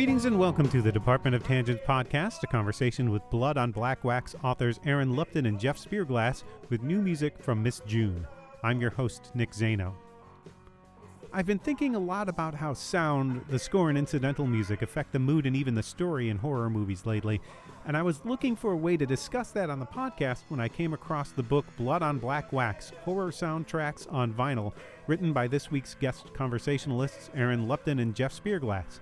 Greetings and welcome to the Department of Tangents podcast, a conversation with Blood on Black Wax authors Lupton and Jeff Szpirglas with new music from Miss June. I'm your host, Nick Zano. I've been thinking a lot about how sound, the score, and incidental music affect the mood and even the story in horror movies lately, and I was looking for a way to discuss that on the podcast when I came across the book Blood on Black Wax, Horror Soundtracks on Vinyl, written by this week's guest conversationalists Lupton and Jeff Szpirglas.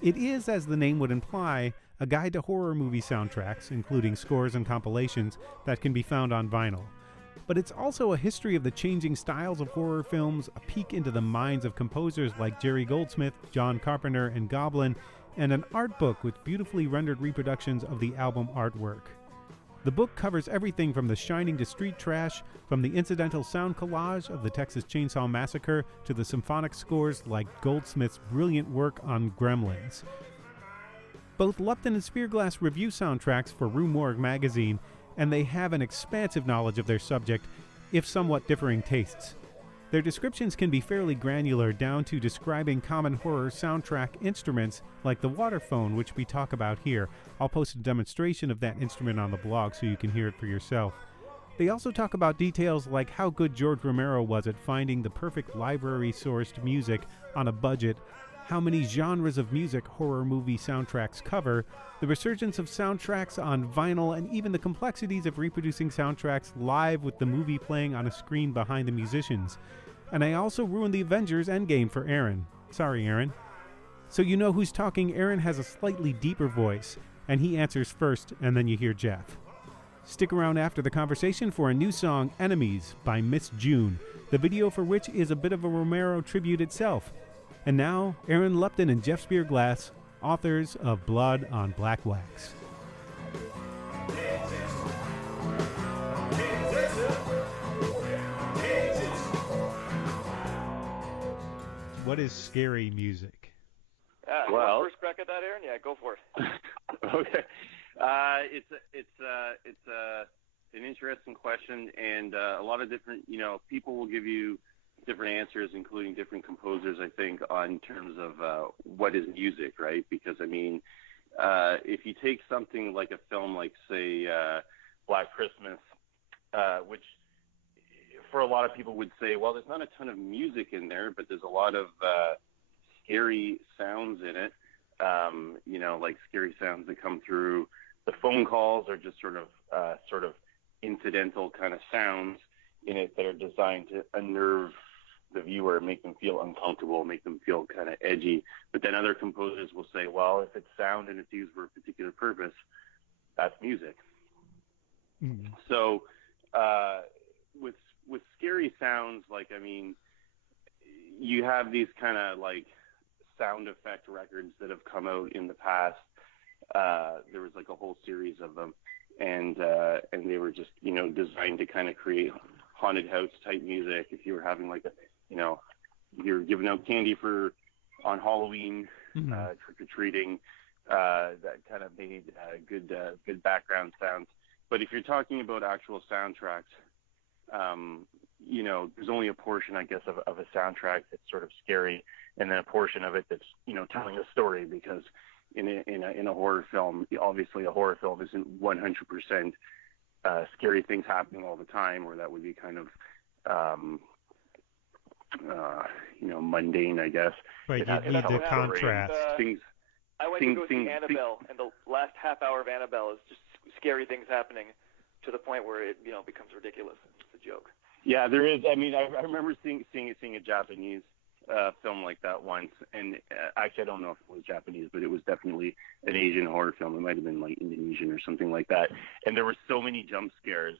It is, as the name would imply, a guide to horror movie soundtracks, including scores and compilations, that can be found on vinyl. But it's also a history of the changing styles of horror films, a peek into the minds of composers like Jerry Goldsmith, John Carpenter, and Goblin, and an art book with beautifully rendered reproductions of the album artwork. The book covers everything from The Shining to Street Trash, from the incidental sound collage of the Texas Chainsaw Massacre to the symphonic scores like Goldsmith's brilliant work on Gremlins. Both Lupton and Szpirglas review soundtracks for Rue Morgue magazine, and they have an expansive knowledge of their subject, if somewhat differing tastes. Their descriptions can be fairly granular, down to describing common horror soundtrack instruments like the waterphone, which we talk about here. I'll post a demonstration of that instrument on the blog so you can hear it for yourself. They also talk about details like how good George Romero was at finding the perfect library-sourced music on a budget, how many genres of music horror movie soundtracks cover, the resurgence of soundtracks on vinyl, and even the complexities of reproducing soundtracks live with the movie playing on a screen behind the musicians. And I also ruined the Avengers Endgame for Aaron. Sorry, Aaron. So you know who's talking. Aaron has a slightly deeper voice, and he answers first, and then you hear Jeff. Stick around after the conversation for a new song, Enemies, by Miss June, the video for which is a bit of a Romero tribute itself. And now, Lupton and Jeff Szpirglas, authors of Blood on Black Wax. What is scary music? Well, first crack at that, Aaron? Yeah, go for it. Okay, it's an interesting question, and a lot of different, people will give you different answers, including different composers, I think, on terms of what is music, right? Because, if you take something like a film like, say, Black Christmas, which for a lot of people would say, well, there's not a ton of music in there, but there's a lot of scary sounds in it, like scary sounds that come through the phone calls, or just sort of incidental kind of sounds in it that are designed to unnerve the viewer, make them feel uncomfortable, make them feel kind of edgy. But then other composers will say, well, if it's sound and it's used for a particular purpose, that's music. Mm-hmm. So with scary sounds, you have these kind of like sound effect records that have come out in the past. There was like a whole series of them, and they were just designed to kind of create haunted house type music. If you were having you're giving out candy on Halloween, mm-hmm. Trick or treating, that kind of made good background sounds. But if you're talking about actual soundtracks, there's only a portion, I guess, of a soundtrack that's sort of scary, and then a portion of it that's telling a story. Because in a horror film, obviously a horror film isn't 100% scary things happening all the time, or that would be kind of mundane, I guess. Right, you need the contrast. I went to go see Annabelle, and the last half hour of Annabelle is just scary things happening to the point where it becomes ridiculous. It's a joke. Yeah, there is. I remember seeing a Japanese film like that once, and actually I don't know if it was Japanese, but it was definitely an Asian horror film. It might have been like Indonesian or something like that. And there were so many jump scares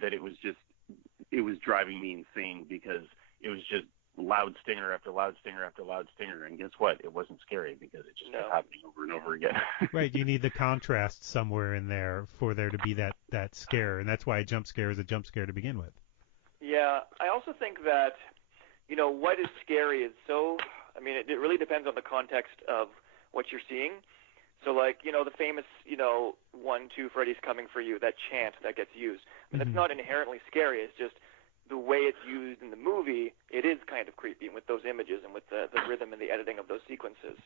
that it was driving me insane, because it was just loud stinger after loud stinger after loud stinger. And guess what? It wasn't scary, because it just kept happening over and over again. Right, you need the contrast somewhere in there for there to be that scare, and that's why a jump scare is a jump scare to begin with. Yeah, I also think that what is scary is it really depends on the context of what you're seeing. So, the famous, 1, 2, Freddy's coming for you, that chant that gets used. Mm-hmm. That's not inherently scary. It's just the way it's used in the movie, it is kind of creepy with those images and with the rhythm and the editing of those sequences.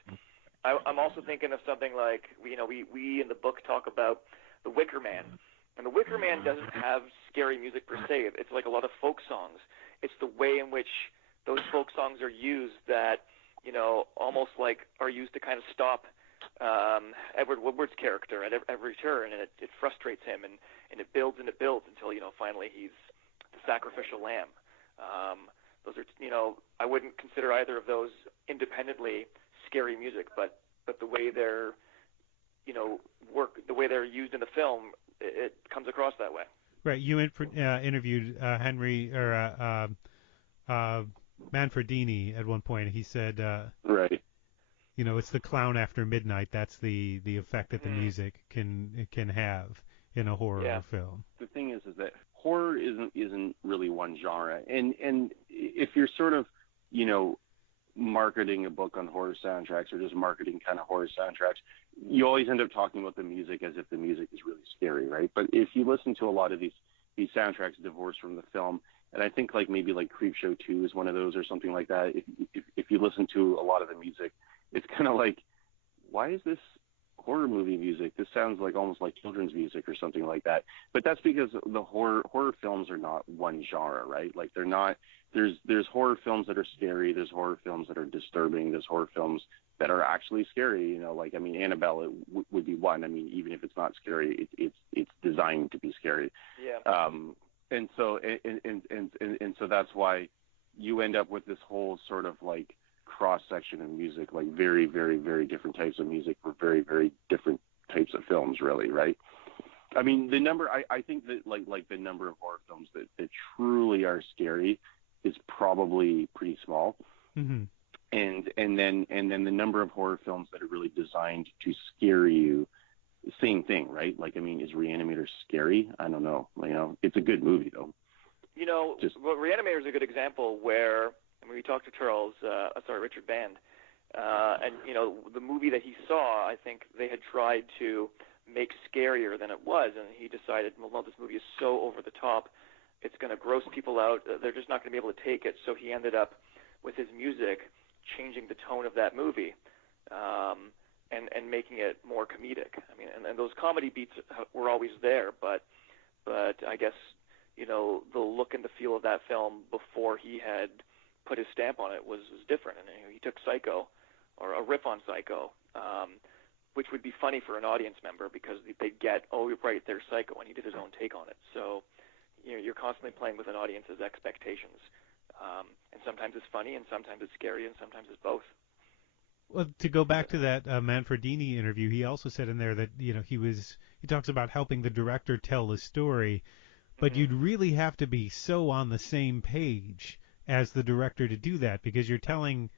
I'm also thinking of something like, we in the book talk about The Wicker Man. And The Wicker Man doesn't have scary music per se. It's like a lot of folk songs. It's the way in which those folk songs are used that, almost like are used to kind of stop Edward Woodward's character at every turn, and it frustrates him, and it builds until, finally he's the sacrificial lamb. Those are, I wouldn't consider either of those independently scary music, but the way they're, the way they're used in the film, it comes across that way. Right. You interviewed Henry or Manfredini at one point. He said, right. It's the clown after midnight. That's the effect that the music can have in a horror film. The thing is that horror isn't really one genre, and if you're sort of, marketing a book on horror soundtracks or just marketing kind of horror soundtracks, you always end up talking about the music as if the music is really scary, right? But if you listen to a lot of these soundtracks divorced from the film, and I think like maybe like Creepshow 2 is one of those or something like that, if you listen to a lot of the music, it's kind of like, why is this horror movie music? This sounds like almost like children's music or something like that. But that's because the horror films are not one genre, right? Like they're not. There's horror films that are scary. There's horror films that are disturbing. There's horror films that are actually scary. Like Annabelle would be one. Even if it's not scary, it's designed to be scary. Yeah. And so that's why you end up with this whole sort of like cross section of music, like very, very, very different types of music for very, very different types of films, really, right? The number, I think that like the number of horror films that truly are scary is probably pretty small. Mm-hmm. And then the number of horror films that are really designed to scare you, same thing, right? Like, is Reanimator scary? I don't know. It's a good movie though. Reanimator is a good example where, we talked to Richard Band, and the movie that he saw, I think they had tried to make scarier than it was, and he decided, well, no, this movie is so over the top, it's going to gross people out, they're just not going to be able to take it. So he ended up with his music changing the tone of that movie, and making it more comedic. And those comedy beats were always there, but I guess the look and the feel of that film before he had put his stamp on it was different. And he took Psycho, or a riff on Psycho, which would be funny for an audience member because they'd get, oh, right, there's Psycho, and he did his own take on it. So you're constantly playing with an audience's expectations. And sometimes it's funny, and sometimes it's scary, and sometimes it's both. Well, to go back to that Manfredini interview, he also said in there that he talks about helping the director tell the story, but you'd really have to be so on the same page as the director to do that, because you're telling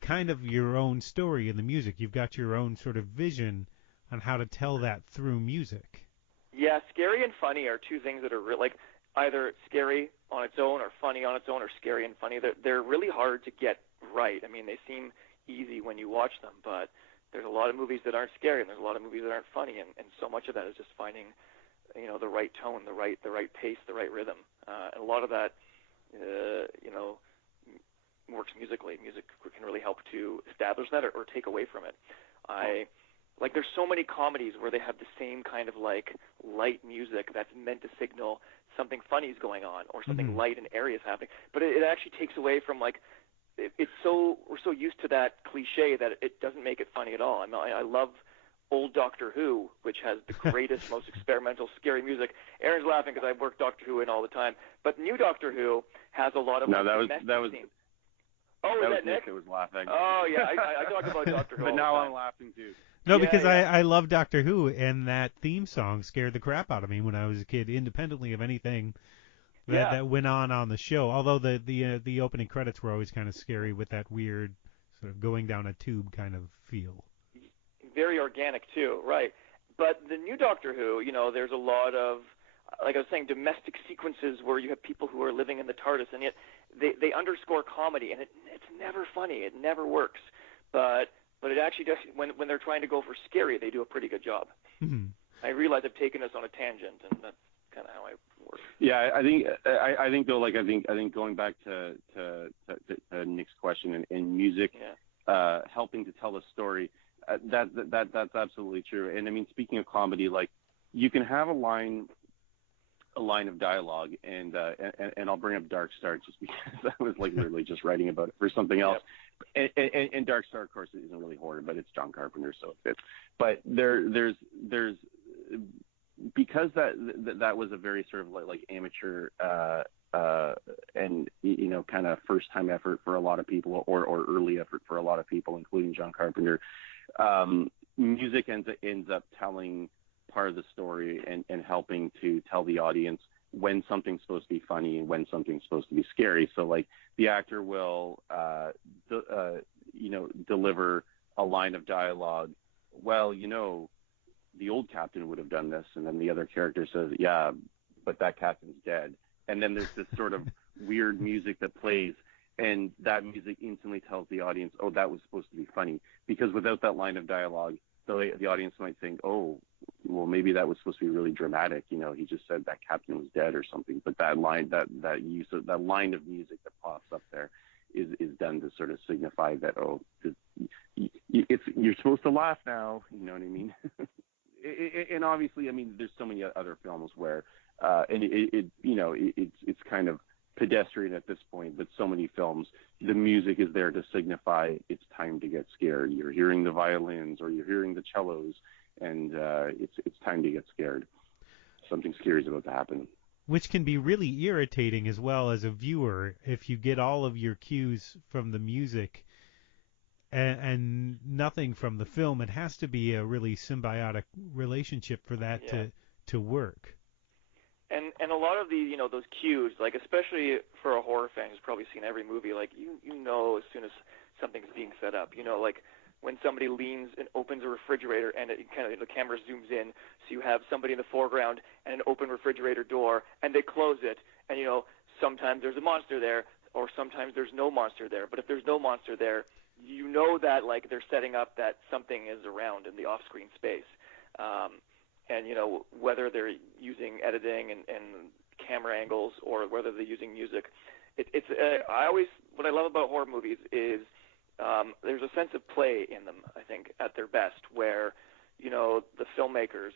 kind of your own story in the music. You've got your own sort of vision on how to tell that through music. Yeah, scary and funny are two things that are like either scary on its own or funny on its own, or scary and funny. They're really hard to get right. They seem easy when you watch them, but there's a lot of movies that aren't scary, and there's a lot of movies that aren't funny, and so much of that is just finding, the right tone, the right pace, the right rhythm, and a lot of that, works musically. Music can really help to establish that or take away from it. There's so many comedies where they have the same kind of like light music that's meant to signal something funny is going on or something light and airy is happening, but it actually takes away from we're so used to that cliche that it doesn't make it funny at all. I love old Doctor Who, which has the greatest, most experimental, scary music. Aaron's laughing because I work Doctor Who in all the time, but new Doctor Who has a lot of that was scenes. Oh, was that Nick? That was laughing. Oh yeah, I talk about Doctor Who. But now I'm laughing too. No, because I love Doctor Who, and that theme song scared the crap out of me when I was a kid, independently of anything that went on the show. Although the opening credits were always kind of scary with that weird sort of going down a tube kind of feel. Very organic too, right? But the new Doctor Who, there's a lot of, like I was saying, domestic sequences where you have people who are living in the TARDIS, and yet they underscore comedy, and it's never funny. It never works. But it actually does. When they're trying to go for scary, they do a pretty good job. Mm-hmm. I realize I've taken us on a tangent, and that's kind of how I work. Yeah, I think though, I think going back to Nick's question in music, helping to tell a story. That's absolutely true. And I mean, speaking of comedy, like you can have a line of dialogue, and I'll bring up Dark Star just because I was like literally just writing about it for something else. Yep. And Dark Star, of course, isn't really horror, but it's John Carpenter, so it fits. But there's because that was a very sort of like amateur and kind of first time effort for a lot of people, or early effort for a lot of people, including John Carpenter. Music ends up telling part of the story and helping to tell the audience when something's supposed to be funny and when something's supposed to be scary. So like the actor will deliver a line of dialogue, well, the old captain would have done this, and then the other character says, yeah, but that captain's dead. And then there's this sort of weird music that plays, and that music instantly tells the audience, oh, that was supposed to be funny. Because without that line of dialogue, the audience might think, oh, well, maybe that was supposed to be really dramatic. He just said that captain was dead or something. But that line, that use of that line of music that pops up there is done to sort of signify that, oh, you're supposed to laugh now. You know what I mean? And obviously, I mean, there's so many other films where, and it's kind of pedestrian at this point, but so many films, the music is there to signify it's time to get scared. You're hearing the violins or you're hearing the cellos, and it's time to get scared. Something scary is about to happen. Which can be really irritating as well as a viewer if you get all of your cues from the music and nothing from the film. It has to be a really symbiotic relationship for that to work. And a lot of the those cues, like especially for a horror fan who's probably seen every movie, like you know as soon as something's being set up, like when somebody leans and opens a refrigerator and it kind of the camera zooms in, so you have somebody in the foreground and an open refrigerator door, and they close it, and sometimes there's a monster there, or sometimes there's no monster there. But if there's no monster there, that like they're setting up that something is around in the off-screen space. And whether they're using editing and camera angles or whether they're using music, what I love about horror movies is there's a sense of play in them. I think at their best, where the filmmakers,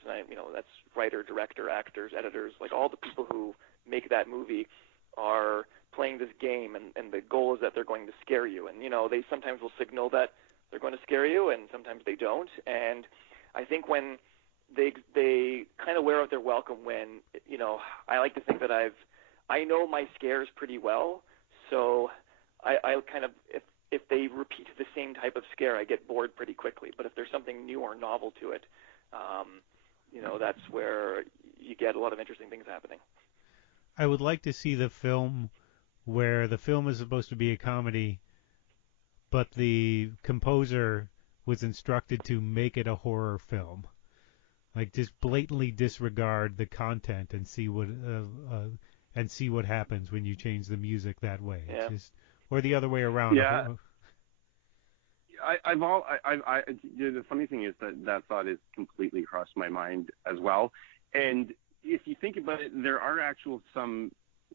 that's writer, director, actors, editors, like all the people who make that movie are playing this game, and the goal is that they're going to scare you. And they sometimes will signal that they're going to scare you, and sometimes they don't. And I think when they kind of wear out their welcome, when I like to think that I know my scares pretty well, so I kind of if they repeat the same type of scare, I get bored pretty quickly. But if there's something new or novel to it, that's where you get a lot of interesting things happening. I would like to see the film where the film is supposed to be a comedy, but the composer was instructed to make it a horror film. Like just blatantly disregard the content and see what happens when you change the music that way. Yeah. Or the other way around. Yeah. The funny thing is that thought is completely crossed my mind as well. And if you think about it, there are some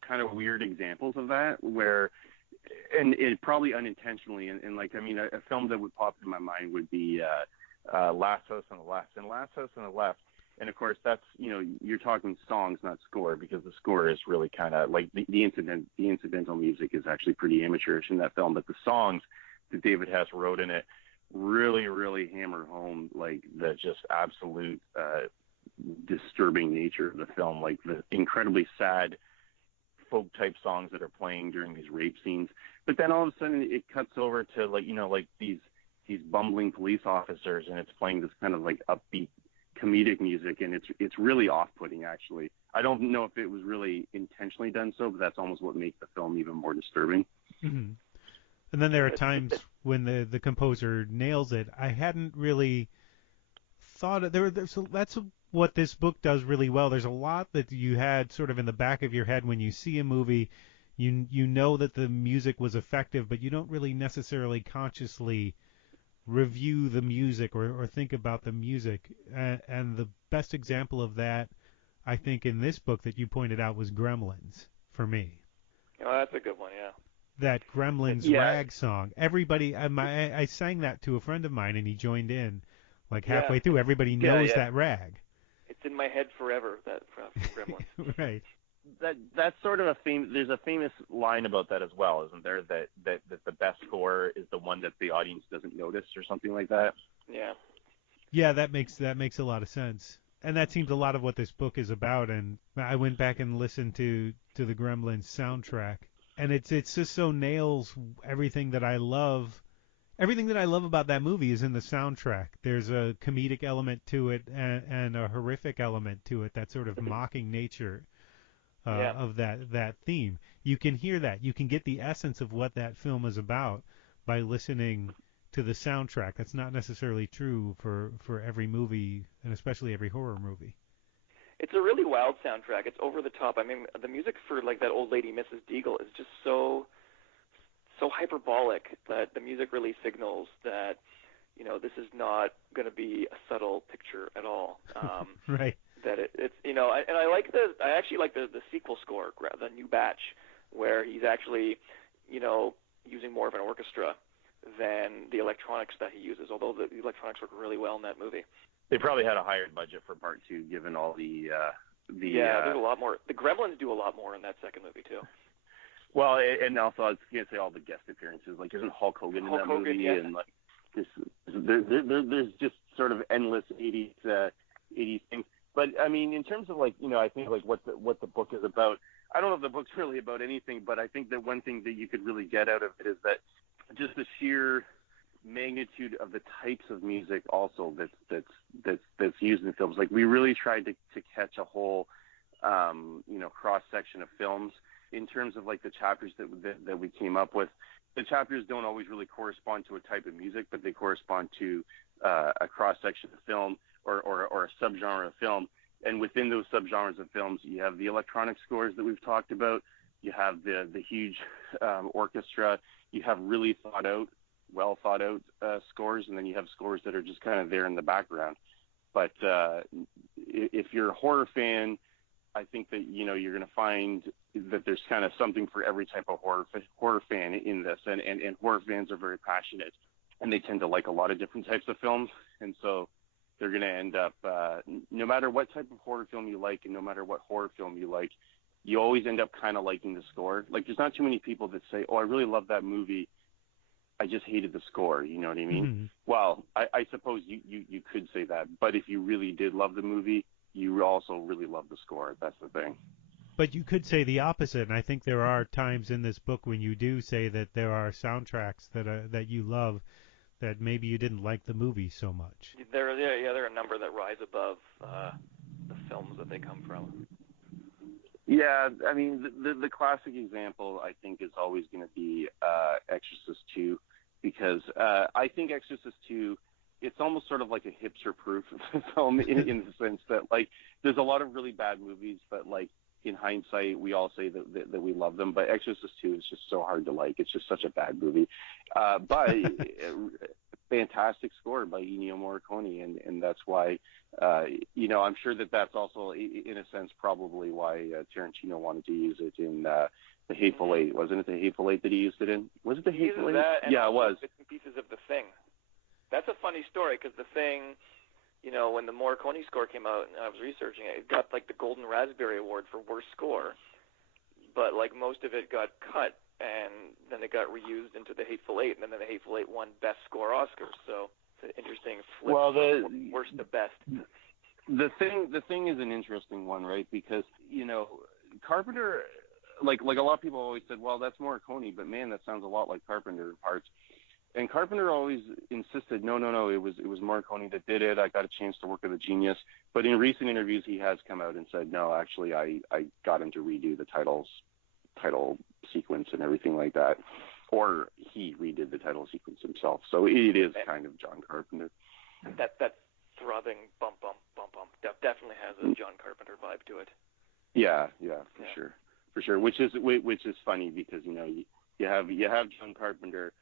kind of weird examples of that where, and it probably unintentionally, and like, I mean, a film that would pop in my mind would be Last House on the Left. And Last House on the Left, and of course that's, you're talking songs, not score, because the score is really kind of like the incidental music is actually pretty amateurish in that film, but the songs that David Hess wrote in it really, really hammer home like the just absolute disturbing nature of the film, like the incredibly sad folk type songs that are playing during these rape scenes. But then all of a sudden it cuts over to like these bumbling police officers, and it's playing this kind of like upbeat comedic music, and it's really off-putting actually. I don't know if it was really intentionally done so, but that's almost what makes the film even more disturbing. Mm-hmm. And then there are times when the composer nails it. I hadn't really thought of that's what this book does really well. There's a lot that you had sort of in the back of your head when you see a movie. You know that the music was effective, but you don't really necessarily consciously review the music or think about the music. And the best example of that, I think, in this book that you pointed out was Gremlins for me. Oh, that's a good one, yeah. that Gremlins rag song. Everybody, I sang that to a friend of mine, and he joined in. Like halfway through, everybody knows that rag. It's in my head forever. That from Gremlins. Right. That's sort of there's a famous line about that as well, isn't there? That the best score is the one that the audience doesn't notice, or something like that. Yeah. Yeah, that makes a lot of sense. And that seems a lot of what this book is about. And I went back and listened to the Gremlins soundtrack, and it's just so nails everything that I love. Everything that I love about that movie is in the soundtrack. There's a comedic element to it and a horrific element to it, that sort of mocking nature of that theme. You can hear that. You can get the essence of what that film is about by listening to the soundtrack. That's not necessarily true for every movie, and especially every horror movie. It's a really wild soundtrack. It's over the top. I mean, the music for like that old lady, Mrs. Deagle, is just so hyperbolic that the music really signals that, you know, this is not going to be a subtle picture at all. Right. That it's, you know, I actually like the sequel score, the new batch, where he's actually, you know, using more of an orchestra than the electronics that he uses, although the electronics work really well in that movie. They probably had a higher budget for part 2, given all the there's a lot more. The Gremlins do a lot more in that second movie too. Well, and also I was going to say all the guest appearances. Like, isn't Hulk Hogan in that movie? Yeah. And like, there's just sort of endless 80s things. But I mean, in terms of like, you know, I think like what the book is about. I don't know if the book's really about anything, but I think that one thing that you could really get out of it is that just the sheer magnitude of the types of music also that's used in films. Like, we really tried to catch a whole you know, cross section of films. In terms of like the chapters that we came up with, the chapters don't always really correspond to a type of music, but they correspond to a cross section of film or a subgenre of film. And within those subgenres of films, you have the electronic scores that we've talked about. You have the huge orchestra. You have really well thought out scores, and then you have scores that are just kind of there in the background. But if you're a horror fan, I think that, you know, you're going to find that there's kind of something for every type of horror fan in this, and horror fans are very passionate, and they tend to like a lot of different types of films, and so they're going to end up, no matter what type of horror film you like, and no matter what horror film you like, you always end up kind of liking the score. Like, there's not too many people that say, oh, I really love that movie, I just hated the score, you know what I mean? Mm-hmm. Well, I suppose you could say that, but if you really did love the movie, you also really love the score. That's the thing. But you could say the opposite, and I think there are times in this book when you do say that there are soundtracks that you love that maybe you didn't like the movie so much. There are a number that rise above the films that they come from. Yeah, I mean, the classic example, I think, is always going to be Exorcist 2, because I think Exorcist 2, it's almost sort of like a hipster-proof film in the sense that, like, there's a lot of really bad movies, but, like, in hindsight, we all say that we love them. But Exorcist 2 is just so hard to like. It's just such a bad movie. But fantastic score by Ennio Morricone, and that's why, you know, I'm sure that's also, in a sense, probably why Tarantino wanted to use it in The Hateful Eight. Wasn't it The Hateful Eight that he used it in? Was it The Hateful Eight? Yeah, it was. Bits and pieces of The Thing. That's a funny story, because The Thing, you know, when the Morricone score came out, and I was researching it, it got, like, the Golden Raspberry Award for Worst Score. But, like, most of it got cut, and then it got reused into The Hateful Eight, and then The Hateful Eight won Best Score Oscars. So it's an interesting flip from worst to best. The Thing is an interesting one, right? Because, you know, Carpenter, like a lot of people always said, well, that's Morricone, but man, that sounds a lot like Carpenter in parts. And Carpenter always insisted, no, it was Morricone that did it. I got a chance to work with a genius. But in recent interviews, he has come out and said, no, actually, I got him to redo the title sequence and everything like that. Or he redid the title sequence himself. So it is kind of John Carpenter. That throbbing bump, that definitely has a John Carpenter vibe to it. Yeah, for sure. Which is funny because, you know, you have John Carpenter,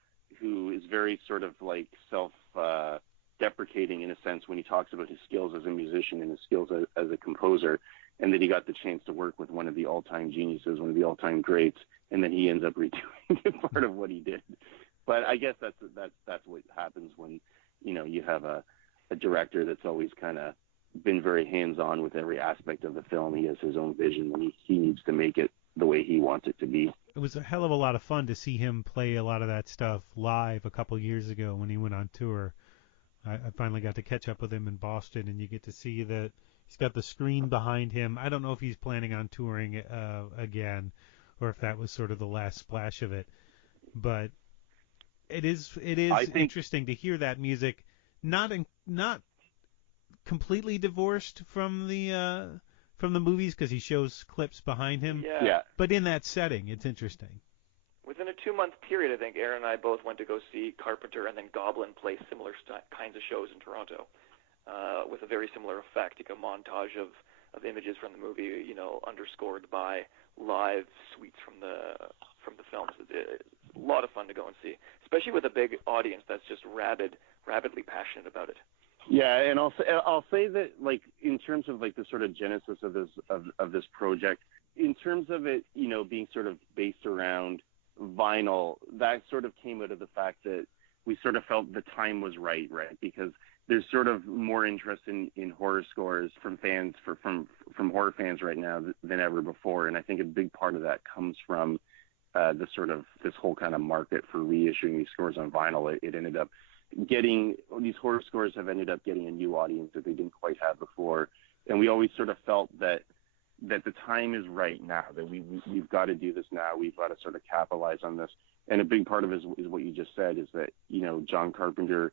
who is very sort of like self-deprecating in a sense when he talks about his skills as a musician and his skills as a composer. and then he got the chance to work with one of the all-time geniuses, one of the all-time greats, and then he ends up redoing part of what he did. But I guess that's what happens when, you know, you have a director that's always kind of been very hands-on with every aspect of the film. He has his own vision, and he needs to make it the way he wants it to be. It was a hell of a lot of fun to see him play a lot of that stuff live a couple years ago when he went on tour. I finally got to catch up with him in Boston, and you get to see that he's got the screen behind him. I don't know if he's planning on touring again, or if that was sort of the last splash of it. But it is interesting to hear that music, not completely divorced from the movies, because he shows clips behind him. Yeah. But in that setting, it's interesting. Within a 2-month period, I think Aaron and I both went to go see Carpenter and then Goblin play similar kinds of shows in Toronto, with a very similar effect, like a montage of images from the movie, you know, underscored by live suites from the films. It's a lot of fun to go and see, especially with a big audience that's just rabidly passionate about it. Yeah, and I'll say that, like, in terms of like the sort of genesis of this project, in terms of it, you know, being sort of based around vinyl, that sort of came out of the fact that we sort of felt the time was right, because there's sort of more interest in horror scores from fans from horror fans right now than ever before, and I think a big part of that comes from the sort of this whole kind of market for reissuing these scores on vinyl. It ended up these horror scores have ended up getting a new audience that they didn't quite have before, and we always sort of felt that the time is right now, that we've got to do this now. We've got to sort of capitalize on this. And a big part of it is what you just said, is that, you know, John Carpenter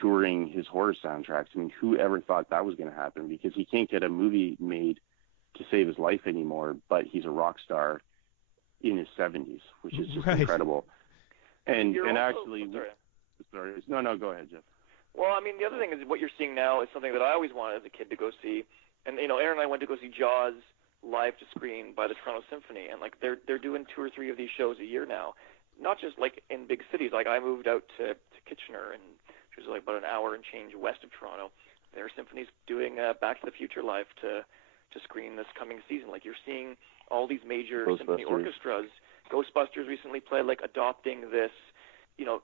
touring his horror soundtracks. I mean, who ever thought that was going to happen? Because he can't get a movie made to save his life anymore, but he's a rock star in his 70s, which is just incredible. And actually, sorry, no, go ahead, Jeff. Well, I mean, the other thing is what you're seeing now is something that I always wanted as a kid to go see. And, you know, Aaron and I went to go see Jaws live to screen by the Toronto Symphony, and like they're doing 2 or 3 of these shows a year now, not just like in big cities. Like I moved out to Kitchener, and which is like about an hour and change west of Toronto. Their symphony's doing Back to the Future live to screen this coming season. Like you're seeing all these major symphony orchestras. Ghostbusters recently played, like adopting this, you know,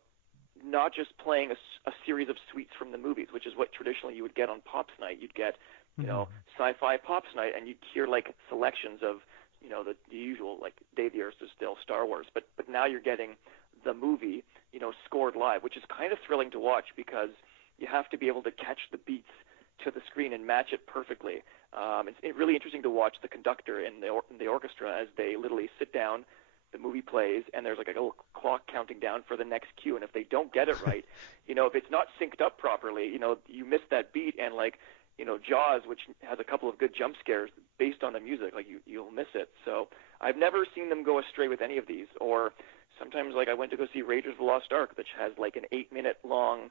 not just playing a series of suites from the movies, which is what traditionally you would get on Pops Night. You'd get, you know, sci-fi Pops Night, and you'd hear like selections of, you know, the usual, like Day the Earth is Still, Star Wars. But now you're getting the movie, you know, scored live, which is kind of thrilling to watch because you have to be able to catch the beats to the screen and match it perfectly. It's really interesting to watch the conductor in the orchestra as they literally sit down, the movie plays, and there's like a little clock counting down for the next cue. And if they don't get it right, you know, if it's not synced up properly, you know, you miss that beat. And like, you know, Jaws, which has a couple of good jump scares based on the music, like you'll miss it. So I've never seen them go astray with any of these. Or sometimes, like I went to go see Raiders of the Lost Ark, which has like an 8-minute long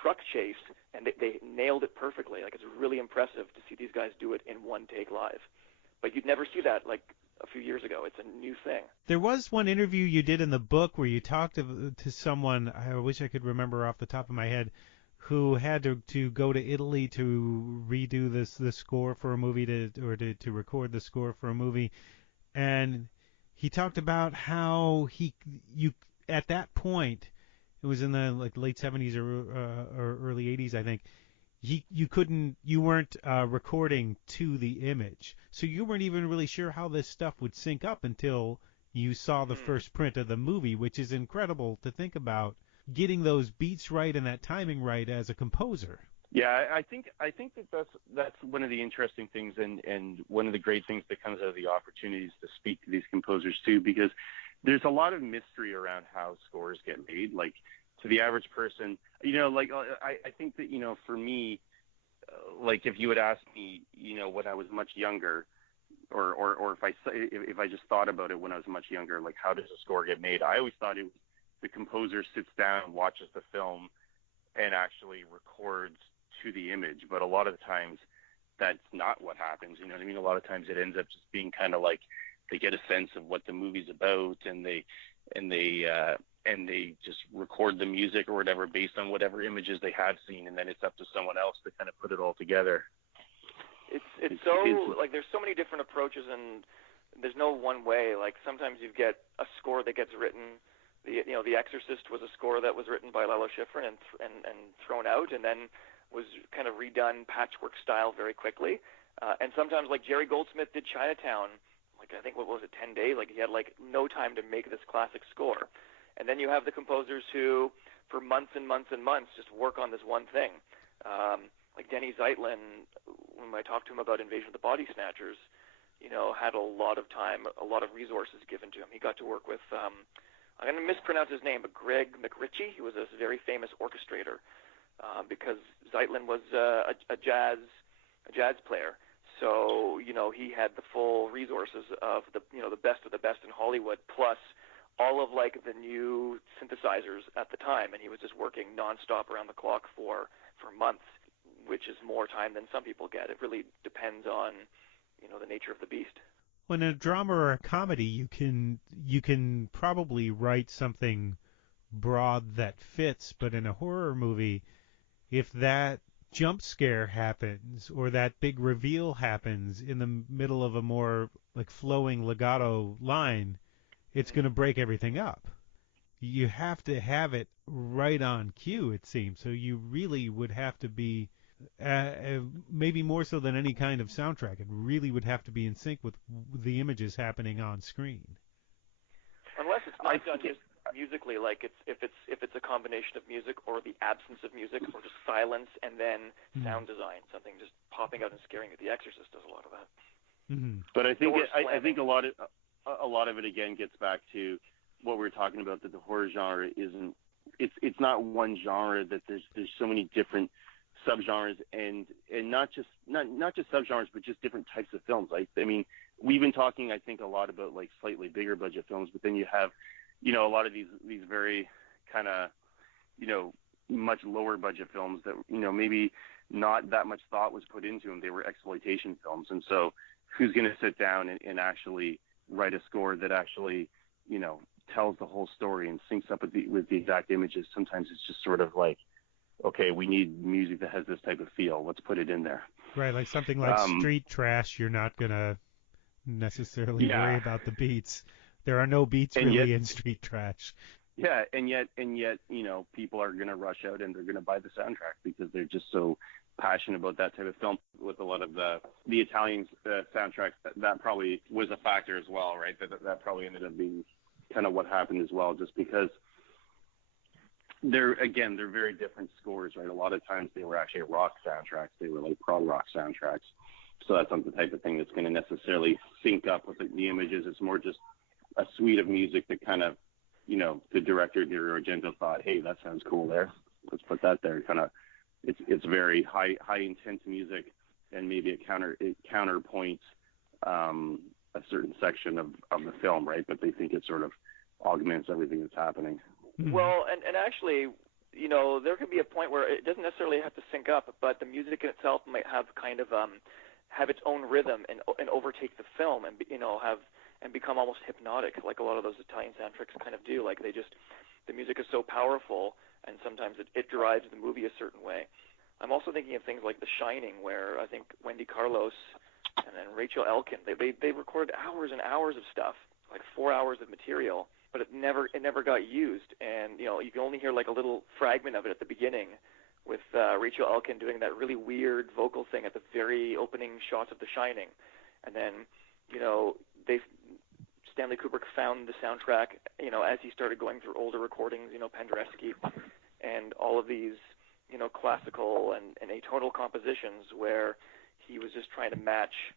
truck chase, and they nailed it perfectly. Like it's really impressive to see these guys do it in one take live. But you'd never see that like a few years ago. It's a new thing. There was one interview you did in the book where you talked to someone, I wish I could remember off the top of my head, who had to go to Italy to redo the score for a movie to record the score for a movie, and he talked about how you at that point, it was in the like late 70s or early 80s, I think. You weren't recording to the image, so you weren't even really sure how this stuff would sync up until you saw the first print of the movie, which is incredible to think about, getting those beats right and that timing right as a composer. Yeah, I think that's one of the interesting things, and one of the great things that comes out of the opportunities to speak to these composers too, because there's a lot of mystery around how scores get made. Like, to the average person, you know, like I think that, you know, for me, like if you had asked me, you know, when I was much younger, or if I just thought about it when I was much younger, like how does a score get made? I always thought it was the composer sits down, watches the film, and actually records to the image. But a lot of the times that's not what happens. You know what I mean? A lot of times it ends up just being kind of like they get a sense of what the movie's about, and they just record the music or whatever based on whatever images they have seen, and then it's up to someone else to kind of put it all together. It's so like there's so many different approaches, and there's no one way. Like sometimes you get a score that gets written. The Exorcist was a score that was written by Lalo Schifrin and thrown out, and then was kind of redone patchwork style very quickly. And sometimes like Jerry Goldsmith did Chinatown, like I think what was it, 10 days? Like he had like no time to make this classic score. And then you have the composers who, for months and months and months, just work on this one thing. Like Denny Zeitlin, when I talked to him about Invasion of the Body Snatchers, had a lot of time, a lot of resources given to him. He got to work with, I'm going to mispronounce his name, but Greg McRitchie. He was a very famous orchestrator because Zeitlin was a jazz player. So, he had the full resources of the best of the best in Hollywood, plus all of like the new synthesizers at the time, and he was just working nonstop around the clock for months, which is more time than some people get. It really depends on, the nature of the beast. When a drama or a comedy, you can probably write something broad that fits, but in a horror movie, if that jump scare happens or that big reveal happens in the middle of a more like flowing legato line, it's going to break everything up. You have to have it right on cue, it seems. So you really would have to be, maybe more so than any kind of soundtrack, it really would have to be in sync with the images happening on screen. Unless it's not done just musically, like if it's a combination of music or the absence of music or just silence and then sound design, something just popping out and scaring you. The Exorcist does a lot of that. Mm-hmm. But I think I think a lot of it again gets back to what we were talking about, that the horror genre isn't, it's not one genre, that there's so many different subgenres and not just subgenres, but just different types of films. Like, I mean, we've been talking, I think, a lot about like slightly bigger budget films, but then you have, a lot of these very kind of, much lower budget films that, maybe not that much thought was put into them. They were exploitation films. And so who's going to sit down and actually write a score that actually, tells the whole story and syncs up with the exact images? Sometimes it's just sort of like, okay, we need music that has this type of feel. Let's put it in there. Right, like something like Street Trash, you're not going to necessarily worry about the beats. There are no beats really in Street Trash. Yeah, and yet, people are going to rush out and they're going to buy the soundtrack because they're just so passionate about that type of film. With a lot of the Italian soundtracks, that probably was a factor as well, right? That probably ended up being kind of what happened as well, just because they're very different scores, right? A lot of times they were actually rock soundtracks. They were like prog rock soundtracks. So that's not the type of thing that's going to necessarily sync up with the images. It's more just a suite of music that kind of, the director, Dario Argento, thought, hey, that sounds cool there. Let's put that there. Kind of, it's very high intense music, and maybe it counterpoints a certain section of the film, right? But they think it sort of augments everything that's happening. Well, and actually, there could be a point where it doesn't necessarily have to sync up, but the music in itself might have kind of have its own rhythm and overtake the film and become almost hypnotic, like a lot of those Italian soundtracks kind of do. Like the music is so powerful, and sometimes it drives the movie a certain way. I'm also thinking of things like The Shining, where I think Wendy Carlos and then Rachel Elkin, they recorded hours and hours of stuff, like 4 hours of material, but it never got used. And you can only hear like a little fragment of it at the beginning, with Rachel Elkin doing that really weird vocal thing at the very opening shots of The Shining, and then Stanley Kubrick found the soundtrack, as he started going through older recordings, Penderecki, and all of these, classical and atonal compositions where he was just trying to match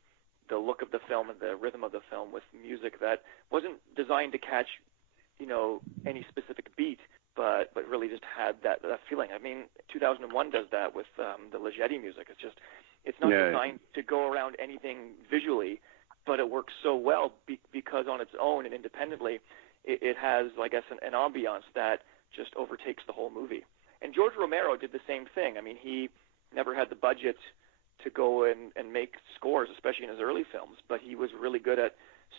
the look of the film and the rhythm of the film with music that wasn't designed to catch, any specific beat, but really just had that feeling. I mean, 2001 does that with the Ligeti music. It's not designed to go around anything visually, but it works so well because on its own and independently, it has, I guess, an ambiance that just overtakes the whole movie. And George Romero did the same thing. I mean, he never had the budget to go and make scores, especially in his early films, but he was really good at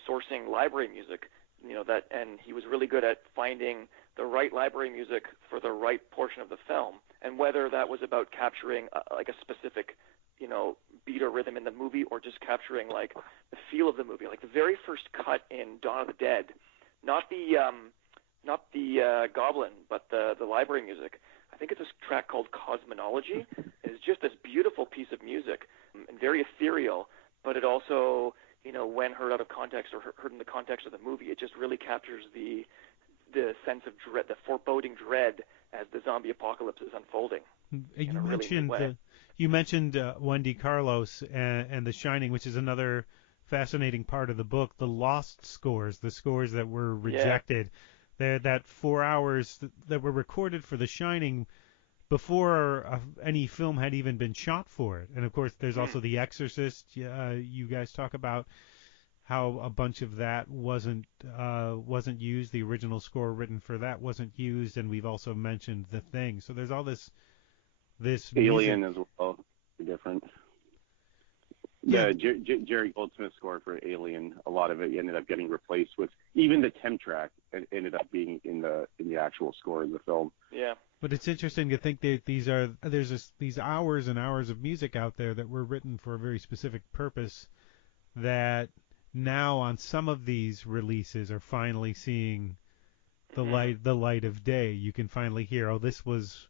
sourcing library music, and he was really good at finding the right library music for the right portion of the film. And whether that was about capturing a specific, beat or rhythm in the movie or just capturing like the feel of the movie. Like the very first cut in Dawn of the Dead, not the Goblin, but the library music. I think it's a track called Cosmonology. It's just this beautiful piece of music and very ethereal, but it also, when heard out of context or heard in the context of the movie, it just really captures the sense of dread, the foreboding dread as the zombie apocalypse is unfolding. You mentioned Wendy Carlos and The Shining, which is another fascinating part of the book, the lost scores, the scores that were rejected. That 4 hours that were recorded for The Shining before any film had even been shot for it. And, of course, there's also The Exorcist. You guys talk about how a bunch of that wasn't used. The original score written for that wasn't used, and we've also mentioned The Thing. So there's all this Alien music. as well, different. Yeah. Jerry Goldsmith score for Alien, a lot of it ended up getting replaced with, even the temp track ended up being in the actual score of the film. Yeah. But it's interesting to think that these hours and hours of music out there that were written for a very specific purpose that now on some of these releases are finally seeing the light of day. You can finally hear, this was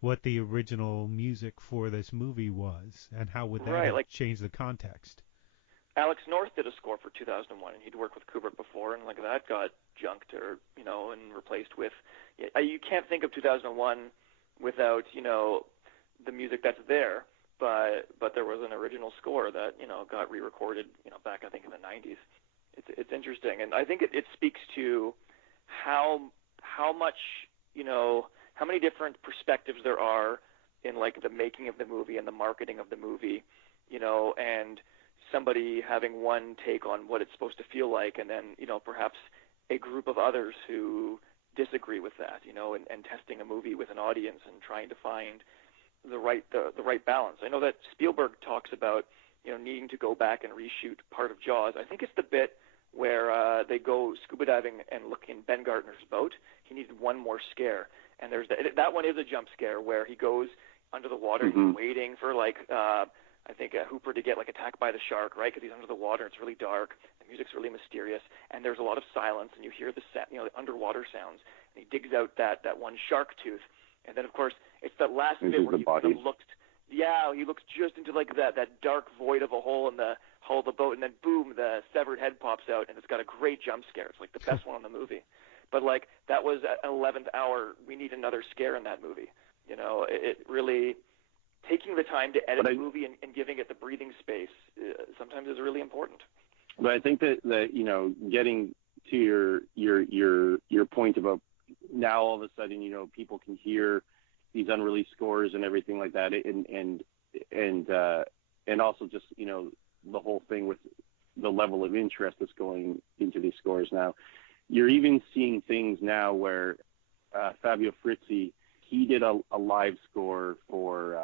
what the original music for this movie was, and how would that have changed the context. Alex North did a score for 2001, and he'd worked with Kubrick before, and that got junked or, and replaced with... You can't think of 2001 without, the music that's there, but there was an original score that, got re-recorded, back, I think, in the 90s. It's interesting, and I think it speaks to how much, how many different perspectives there are in the making of the movie and the marketing of the movie, and somebody having one take on what it's supposed to feel like, and then perhaps a group of others who disagree with that, and testing a movie with an audience and trying to find the right balance. I know that Spielberg talks about needing to go back and reshoot part of Jaws. I think it's the bit where they go scuba diving and look in Ben Gardner's boat. He needed one more scare. And there's that one is a jump scare where he goes under the water, he's waiting for I think Hooper to get attacked by the shark, right? Because he's under the water, it's really dark, the music's really mysterious, and there's a lot of silence, and you hear the the underwater sounds. And he digs out that one shark tooth, and then of course it's that last bit where he kind of looks. Yeah, he looks just into that dark void of a hole in the hull of the boat, and then boom, the severed head pops out, and it's got a great jump scare. It's the best one in the movie. But that was at 11th hour. We need another scare in that movie. It really taking the time to edit the movie and giving it the breathing space sometimes is really important. But I think that getting to your point about now all of a sudden people can hear these unreleased scores and everything like that, and also just the whole thing with the level of interest that's going into these scores now. You're even seeing things now where Fabio Frizzi, he did a live score for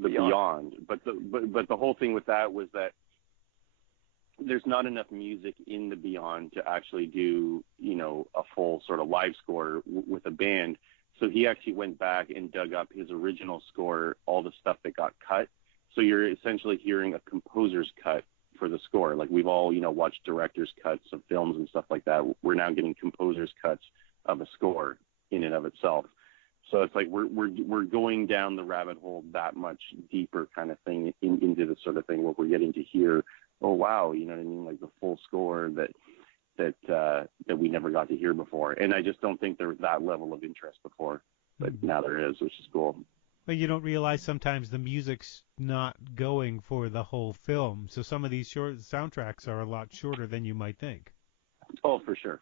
the Beyond, but the whole thing with that was that there's not enough music in the Beyond to actually do a full sort of live score with a band. So he actually went back and dug up his original score, all the stuff that got cut. So you're essentially hearing a composer's cut for the score. We've all, watched director's cuts of films and stuff like that. We're now getting composer's cuts of a score in and of itself. So it's we're going down the rabbit hole that much deeper kind of thing into the sort of thing where we're getting to hear, oh wow, you know what I mean, the full score that we never got to hear before. And I just don't think there was that level of interest before, but now there is, which is cool. But you don't realize sometimes the music's not going for the whole film. So some of these short soundtracks are a lot shorter than you might think. Oh, for sure.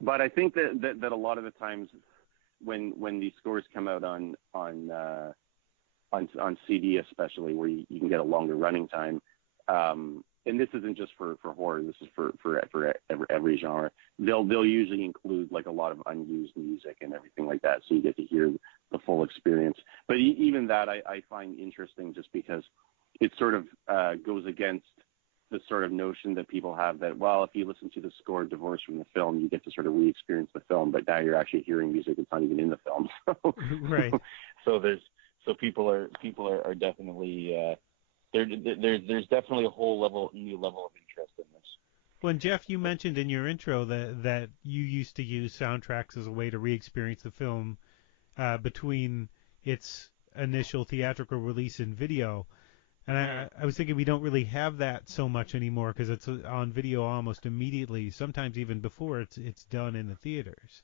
But I think that a lot of the times when these scores come out on CD especially, where you can get a longer running time, and this isn't just for horror, this is for every genre. They'll usually include a lot of unused music and everything like that, so you get to hear the full experience. But even that I find interesting, just because it sort of goes against the sort of notion that people have that, well, if you listen to the score divorced from the film, you get to sort of re-experience the film, but now you're actually hearing music that's not even in the film. Right. So So people are definitely there's definitely a whole new level of interest in this. Well, and Jeff, you mentioned in your intro that you used to use soundtracks as a way to re-experience the film between its initial theatrical release and video. And I was thinking we don't really have that so much anymore because it's on video almost immediately, sometimes even before it's done in the theaters.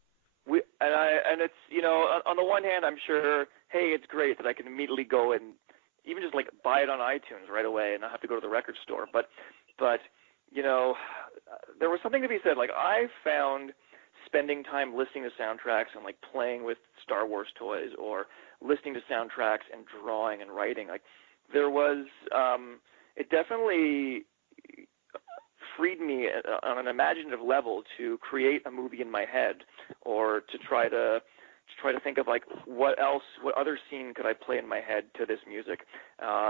And it's, you know, on the one hand, I'm sure, hey, it's great that I can immediately go and even just like buy it on iTunes right away and not have to go to the record store. But you know, there was something to be said. Like, I found spending time listening to soundtracks and like playing with Star Wars toys, or listening to soundtracks and drawing and writing, like there was it definitely freed me on an imaginative level to create a movie in my head, or to try to think of like what other scene could I play in my head to this music.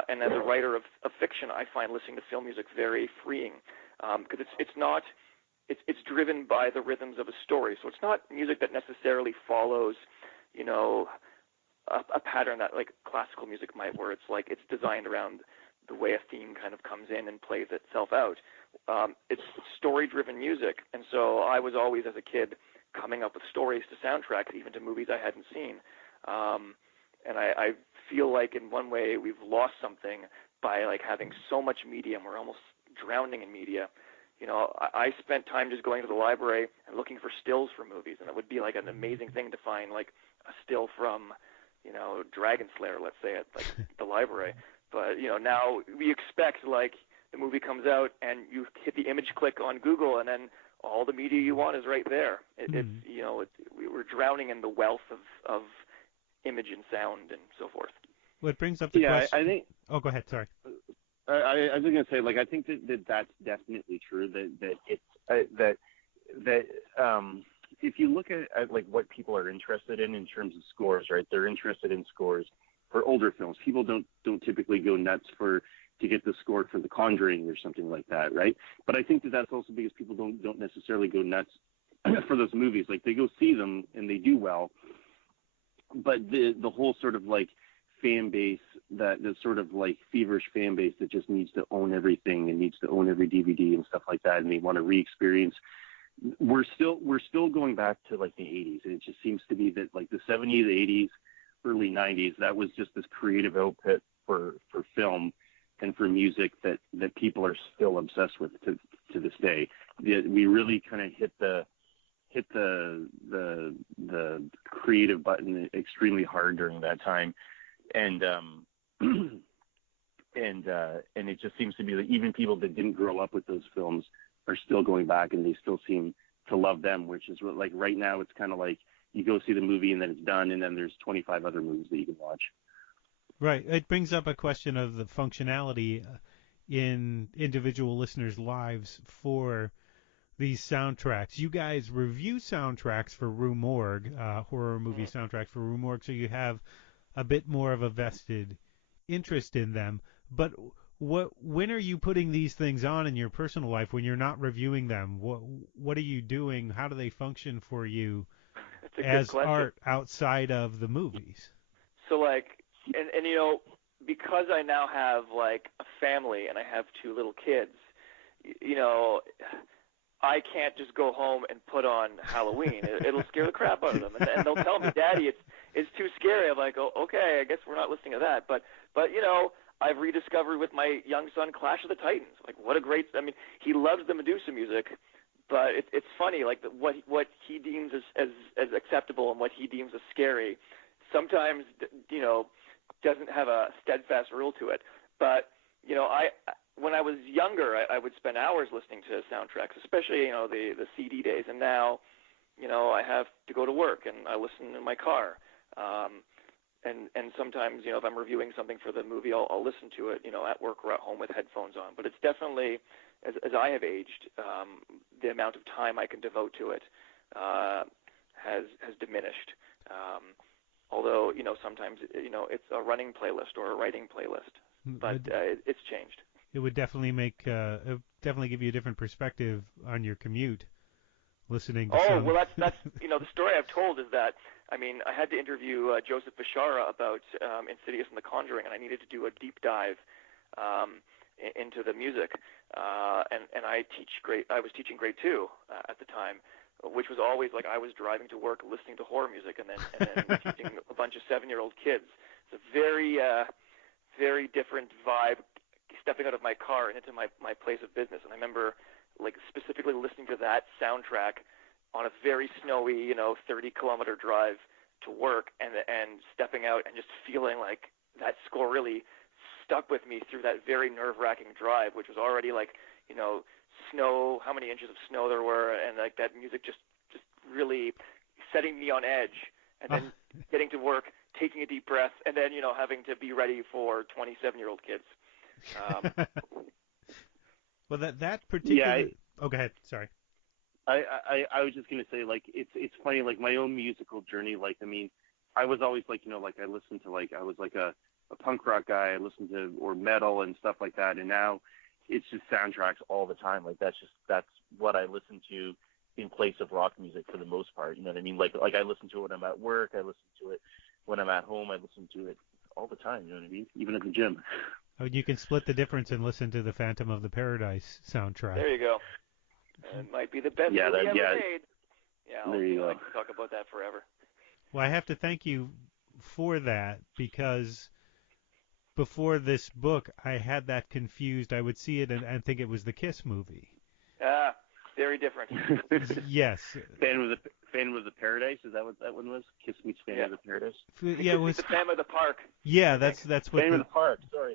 And as a writer of fiction, I find listening to film music very freeing, because it's driven by the rhythms of a story. So it's not music that necessarily follows, you know, a pattern that like classical music might, where it's like it's designed around the way a theme kind of comes in and plays itself out. It's story-driven music, and so I was always, as a kid, coming up with stories to soundtracks, even to movies I hadn't seen. And I feel like in one way we've lost something by like having so much media, and we're almost drowning in media. You know, I spent time just going to the library and looking for stills for movies, and it would be like an amazing thing to find like a still from, you know, Dragon Slayer, let's say, at like the library. But, you know, now we expect like the movie comes out and you hit the image click on Google, and then all the media you want is right there. It's, you know, we're drowning in the wealth of image and sound and so forth. Well, it brings up the question. I think. Oh, go ahead. Sorry. I was going to say, like, I think that's definitely true. That if you look at like what people are interested in terms of scores, right? They're interested in scores for older films. People don't typically go nuts to get the score for The Conjuring or something like that, right? But I think that's also because people don't necessarily go nuts for those movies. Like, they go see them and they do well, but the whole sort of like fan base, the sort of like feverish fan base that just needs to own everything and needs to own every DVD and stuff like that, and they want to re-experience. We're still going back to like the 80s, and it just seems to be that like the 70s, 80s, early 90s, that was just this creative output for film and for music that people are still obsessed with to this day. We really kind of hit the creative button extremely hard during that time, and it just seems to be that even people that didn't grow up with those films are still going back, and they still seem to love them, which is what, like, right now it's kind of like you go see the movie and then it's done, and then there's 25 other movies that you can watch. Right. It brings up a question of the functionality in individual listeners' lives for these soundtracks. You guys review soundtracks for Rue Morgue, horror movie soundtracks for Rue Morgue, so you have a bit more of a vested interest in them. But when are you putting these things on in your personal life when you're not reviewing them? What are you doing? How do they function for you as art outside of the movies? So, like, and you know, because I now have like a family and I have 2 little kids, you know, I can't just go home and put on Halloween. It'll scare the crap out of them, and they'll tell me, "Daddy, it's too scary." I'm like, "Oh, okay, I guess we're not listening to that." But you know, I've rediscovered with my young son Clash of the Titans. Like, what a great! I mean, he loves the Medusa music, but it's funny, like what he deems as acceptable and what he deems as scary, sometimes, you know, doesn't have a steadfast rule to it. But you know, when I was younger, I would spend hours listening to soundtracks, especially, you know, the CD days. And now, you know, I have to go to work and I listen in my car. And sometimes, you know, if I'm reviewing something for the movie, I'll listen to it, you know, at work or at home with headphones on. But it's definitely, as I have aged, the amount of time I can devote to it has diminished. Although, you know, sometimes, you know, it's a running playlist or a writing playlist, but it's changed. It would definitely give you a different perspective on your commute listening to Oh, well, that's the story I've told is that, I mean, I had to interview Joseph Bishara about Insidious and The Conjuring, and I needed to do a deep dive into the music. And I was teaching grade 2 at the time, which was always like I was driving to work listening to horror music and then teaching a bunch of 7-year-old kids. It's a very, very different vibe stepping out of my car and into my place of business. And I remember like specifically listening to that soundtrack on a very snowy, 30-kilometer drive to work and stepping out and just feeling like that score really stuck with me through that very nerve-wracking drive, which was already like, snow, how many inches of snow there were, and like that music just really setting me on edge. And then getting to work, taking a deep breath, and then, having to be ready for 27-year-old kids. Well, that particular... Yeah, oh, go ahead. Sorry. I was just gonna say, like, it's funny, like my own musical journey. Like, I mean, I was always like, like I listened to I was like a punk rock guy. I listened to or metal and stuff like that, and now it's just soundtracks all the time. Like that's what I listen to in place of rock music for the most part. You know what I mean? Like I listen to it when I'm at work. I listen to it when I'm at home. I listen to it all the time. You know what I mean? Even at the gym. Oh, you can split the difference and listen to the Phantom of the Paradise soundtrack. There you go. It might be the best movie ever made. Yeah, there you go. I can talk about that forever. Well, I have to thank you for that because before this book, I had that confused. I would see it and think it was the Kiss movie. Very different. Yes. Phantom of the Paradise, is that what that one was? Kiss meets Phantom of the Paradise? Yeah, it was the Phantom of the Park. Yeah, that's what Phantom of the Park. Sorry.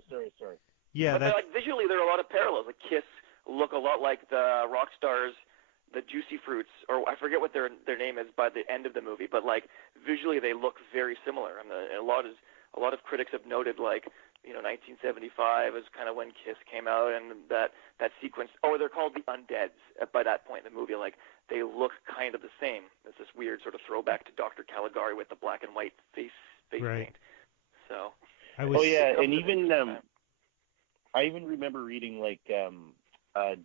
Yeah, but like visually there are a lot of parallels. Like Kiss look a lot like the rock stars, the Juicy Fruits, or I forget what their name is by the end of the movie, but like visually they look very similar. And a lot of critics have noted like 1975 is kind of when Kiss came out, and that sequence. Oh, they're called the Undeads by that point in the movie. Like they look kind of the same. It's this weird sort of throwback to Dr. Caligari with the black and white face right. paint. So. And even I even remember reading like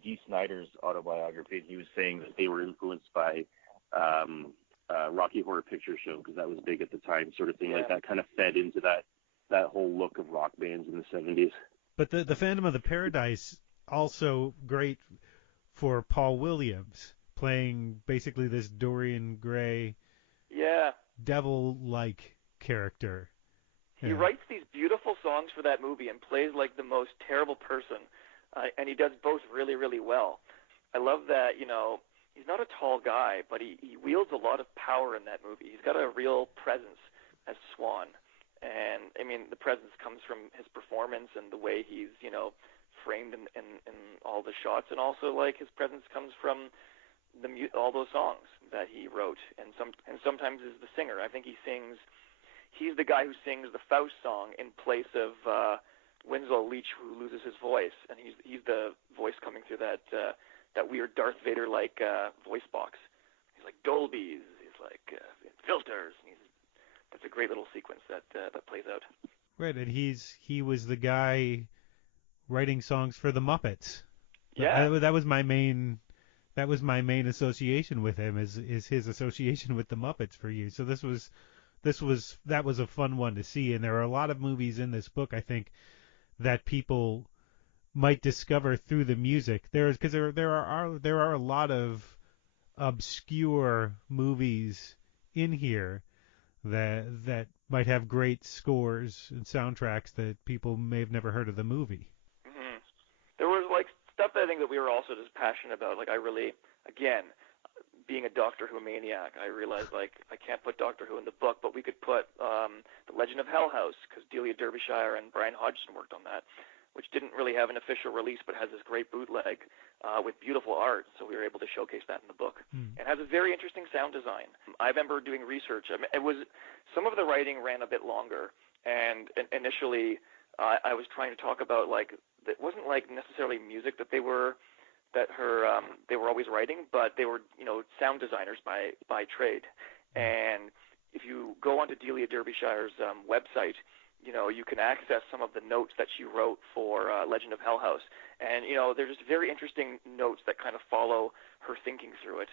Dee Snider's autobiography. And he was saying that they were influenced by Rocky Horror Picture Show because that was big at the time, sort of thing. Yeah. Like that kind of fed into that whole look of rock bands in the 70s. But the Phantom of the Paradise also great for Paul Williams playing basically this Dorian Gray, devil-like character. He writes these beautiful songs for that movie and plays like the most terrible person, and he does both really, really well. I love that, he's not a tall guy, but he wields a lot of power in that movie. He's got a real presence as Swan. And, I mean, the presence comes from his performance and the way he's, framed in all the shots. And also, like, his presence comes from all those songs that he wrote. And sometimes is the singer. I think he's the guy who sings the Faust song in place of Winslow Leach, who loses his voice. And he's the voice coming through that weird Darth Vader-like voice box. He's like Dolby's. He's like filters. And that's a great little sequence that plays out. Right, and he was the guy writing songs for the Muppets. Yeah, that was my main association with him is his association with the Muppets for you. So that was a fun one to see, and there are a lot of movies in this book I think that people might discover through the music. There are a lot of obscure movies in here that might have great scores and soundtracks that people may have never heard of the movie. Mm-hmm. There was like stuff that I think that we were also just passionate about. Like I really, again, being a Doctor Who maniac, I realized like I can't put Doctor Who in the book, but we could put The Legend of Hell House because Delia Derbyshire and Brian Hodgson worked on that, which didn't really have an official release but has this great bootleg with beautiful art, so we were able to showcase that in the book. It has a very interesting sound design. I remember doing research. I mean, some of the writing ran a bit longer, and initially I was trying to talk about like it wasn't like necessarily music that they were always writing, but they were sound designers by trade. And if you go onto Delia Derbyshire's website, you can access some of the notes that she wrote for Legend of Hell House, And, they're just very interesting notes that kind of follow her thinking through it.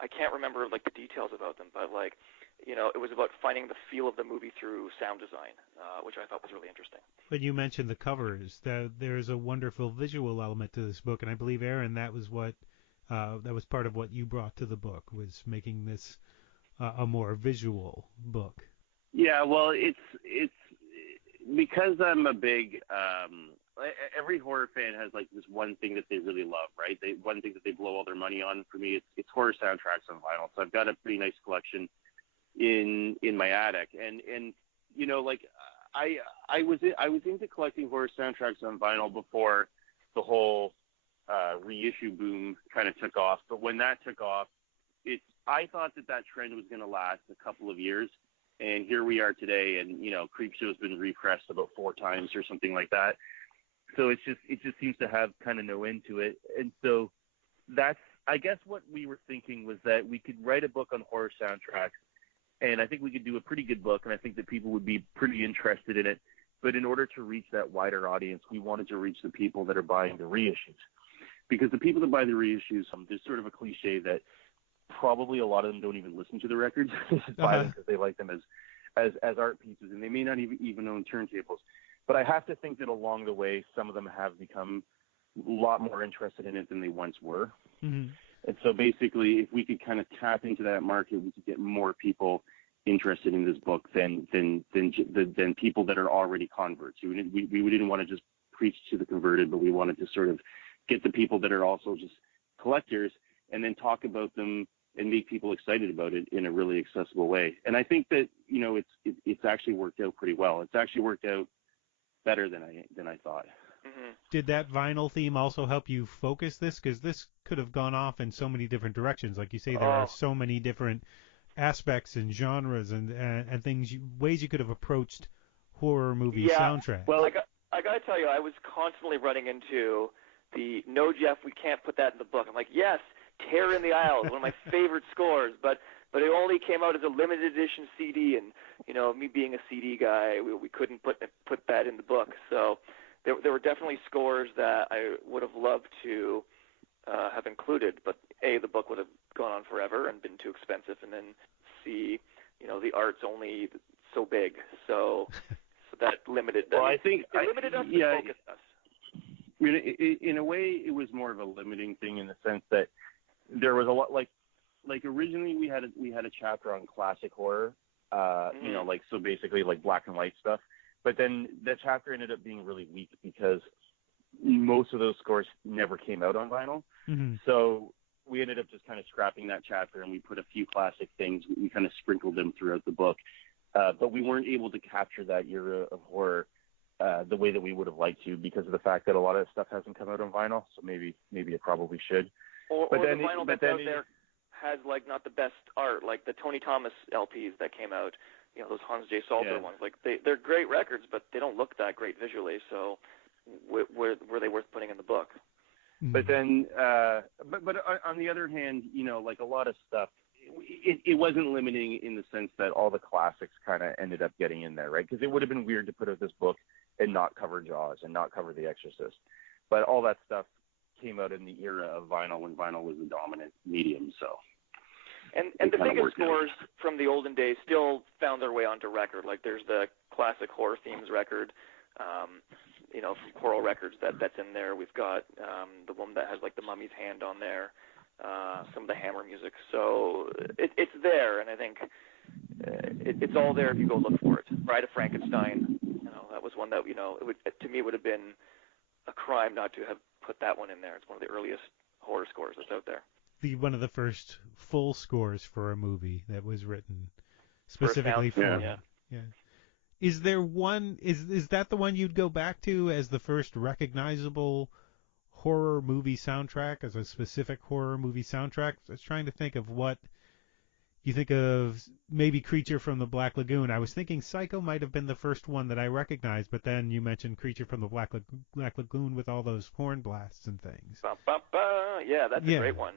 I can't remember, the details about them, but, it was about finding the feel of the movie through sound design, which I thought was really interesting. But you mentioned the covers. There's a wonderful visual element to this book, and I believe, Aaron, that was part of what you brought to the book, was making this a more visual book. Yeah, well, it's because I'm a big every horror fan has this one thing that they really love, right? One thing that they blow all their money on. For me, it's horror soundtracks on vinyl. So I've got a pretty nice collection in my attic, and I was into collecting horror soundtracks on vinyl before the whole reissue boom kind of took off. But when that took off, I thought that trend was going to last a couple of years, and here we are today. And Creepshow's been repressed about 4 times or something like that. So it just seems to have kind of no end to it. And so that's, I guess, what we were thinking was that we could write a book on horror soundtracks, and I think we could do a pretty good book, and I think that people would be pretty interested in it. But in order to reach that wider audience, we wanted to reach the people that are buying the reissues. Because the people that buy the reissues, there's sort of a cliche that probably a lot of them don't even listen to the records. They just buy them because they like them as art pieces, and they may not even own turntables. But I have to think that along the way, some of them have become a lot more interested in it than they once were. Mm-hmm. And so basically, if we could kind of tap into that market, we could get more people interested in this book than people that are already converts. We didn't want to just preach to the converted, but we wanted to sort of get the people that are also just collectors and then talk about them and make people excited about it in a really accessible way. And I think that, it's actually worked out pretty well. It's actually worked out better than I thought. Mm-hmm. Did that vinyl theme also help you focus this? Because this could have gone off in so many different directions. Like you say, there are so many different aspects and genres and things, ways you could have approached horror movie soundtrack. Well, I got to tell you, I was constantly running into no, Jeff, we can't put that in the book. I'm like, yes, Tear in the Aisles, one of my favorite scores, but it only came out as a limited edition CD, and me being a CD guy, we couldn't put that in the book. So there were definitely scores that I would have loved to have included, but A, the book would have gone on forever and been too expensive, and then C, the art's only so big, so that limited. Well, I think it limited us to focus us. I mean, in a way, it was more of a limiting thing in the sense that there was a lot like originally we had a chapter on classic horror, so basically like black and white stuff. But then that chapter ended up being really weak because most of those scores never came out on vinyl. Mm-hmm. So we ended up just kind of scrapping that chapter, and we put a few classic things. We kind of sprinkled them throughout the book, but we weren't able to capture that era of horror the way that we would have liked to because of the fact that a lot of stuff hasn't come out on vinyl. So maybe it probably should. Or the vinyl that's out there has not the best art, like the Tony Thomas LPs that came out. Those Hans J. Salter ones. Like they're great records, but they don't look that great visually. So were they worth putting in the book? But then, but on the other hand, like a lot of stuff, it wasn't limiting in the sense that all the classics kind of ended up getting in there, right? Because it would have been weird to put out this book and not cover Jaws and not cover The Exorcist. But all that stuff came out in the era of vinyl when vinyl was the dominant medium. So. And the biggest scores from the olden days still found their way onto record. Like there's the classic horror themes record, Choral Records that's in there. We've got the one that has like the Mummy's hand on there, some of the Hammer music. So it's there, and I think it's all there if you go look for it. Bride of Frankenstein, that was one that to me it would have been a crime not to have put that one in there. It's one of the earliest horror scores that's out there. One of the first full scores for a movie that was written specifically for it. Yeah. Is there one? Is that the one you'd go back to as the first recognizable horror movie soundtrack, as a specific horror movie soundtrack? I was trying to think of what you think of. Maybe Creature from the Black Lagoon. I was thinking Psycho might have been the first one that I recognized, but then you mentioned Creature from the Black Lagoon with all those horn blasts and things. Ba, ba, ba. Yeah, that's a great one.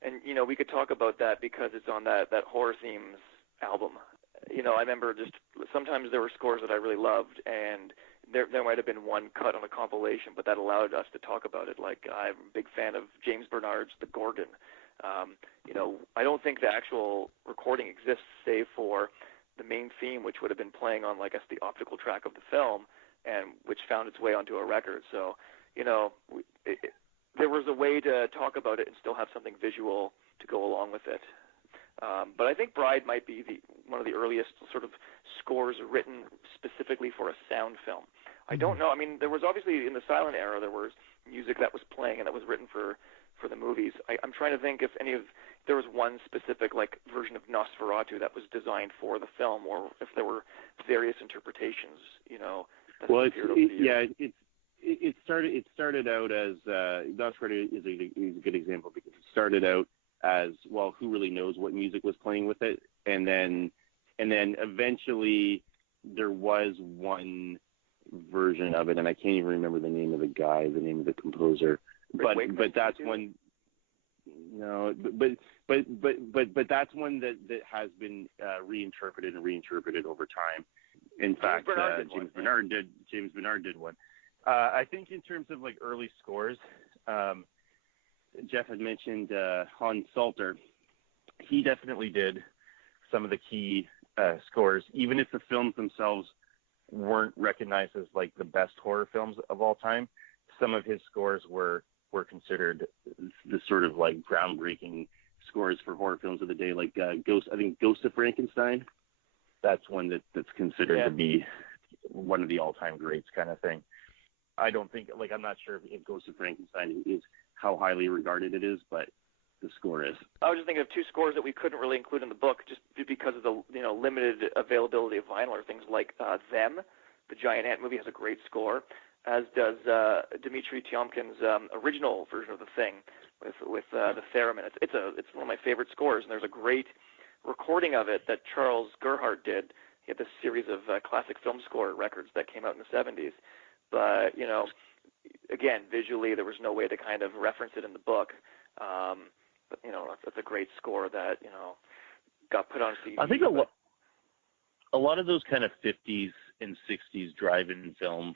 And we could talk about that because it's on that Horror Themes album. I remember just sometimes there were scores that I really loved, and there might have been one cut on a compilation, but that allowed us to talk about it. Like, I'm a big fan of James Bernard's The Gorgon. I don't think the actual recording exists save for the main theme, which would have been playing on, I guess, the optical track of the film, and which found its way onto a record. So, there was a way to talk about it and still have something visual to go along with it. But I think Bride might be one of the earliest sort of scores written specifically for a sound film. I don't know. I mean, there was obviously in the silent era there was music that was playing and that was written for the movies. I'm trying to think if there was one specific version of Nosferatu that was designed for the film, or if there were various interpretations. Well, it started out as Nosferatu is a good example, because it started out as, well, who really knows what music was playing with it, and then eventually there was one version of it, and I can't even remember the name of the composer, but that's one. No, but that's one that has been reinterpreted over time. In fact, James Bernard did one. I think in terms of early scores, Jeff had mentioned Hans Salter. He definitely did some of the key scores, even if the films themselves weren't recognized as the best horror films of all time. Some of his scores were considered the sort of groundbreaking scores for horror films of the day, Ghost of Frankenstein. That's one that's considered to be one of the all-time greats kind of thing. I don't think, I'm not sure if Ghost of Frankenstein is how highly regarded it is, but the score is. I was just thinking of two scores that we couldn't really include in the book just because of the limited availability of vinyl, or things like Them, the Giant Ant movie, has a great score, as does Dmitri Tiomkin's original version of The Thing with the theremin. It's one of my favorite scores, and there's a great recording of it that Charles Gerhardt did. He had this series of classic film score records that came out in the 70s. But, again, visually there was no way to kind of reference it in the book. But, that's a great score that, got put on CD. I think a lot of those kind of 50s and 60s drive-in film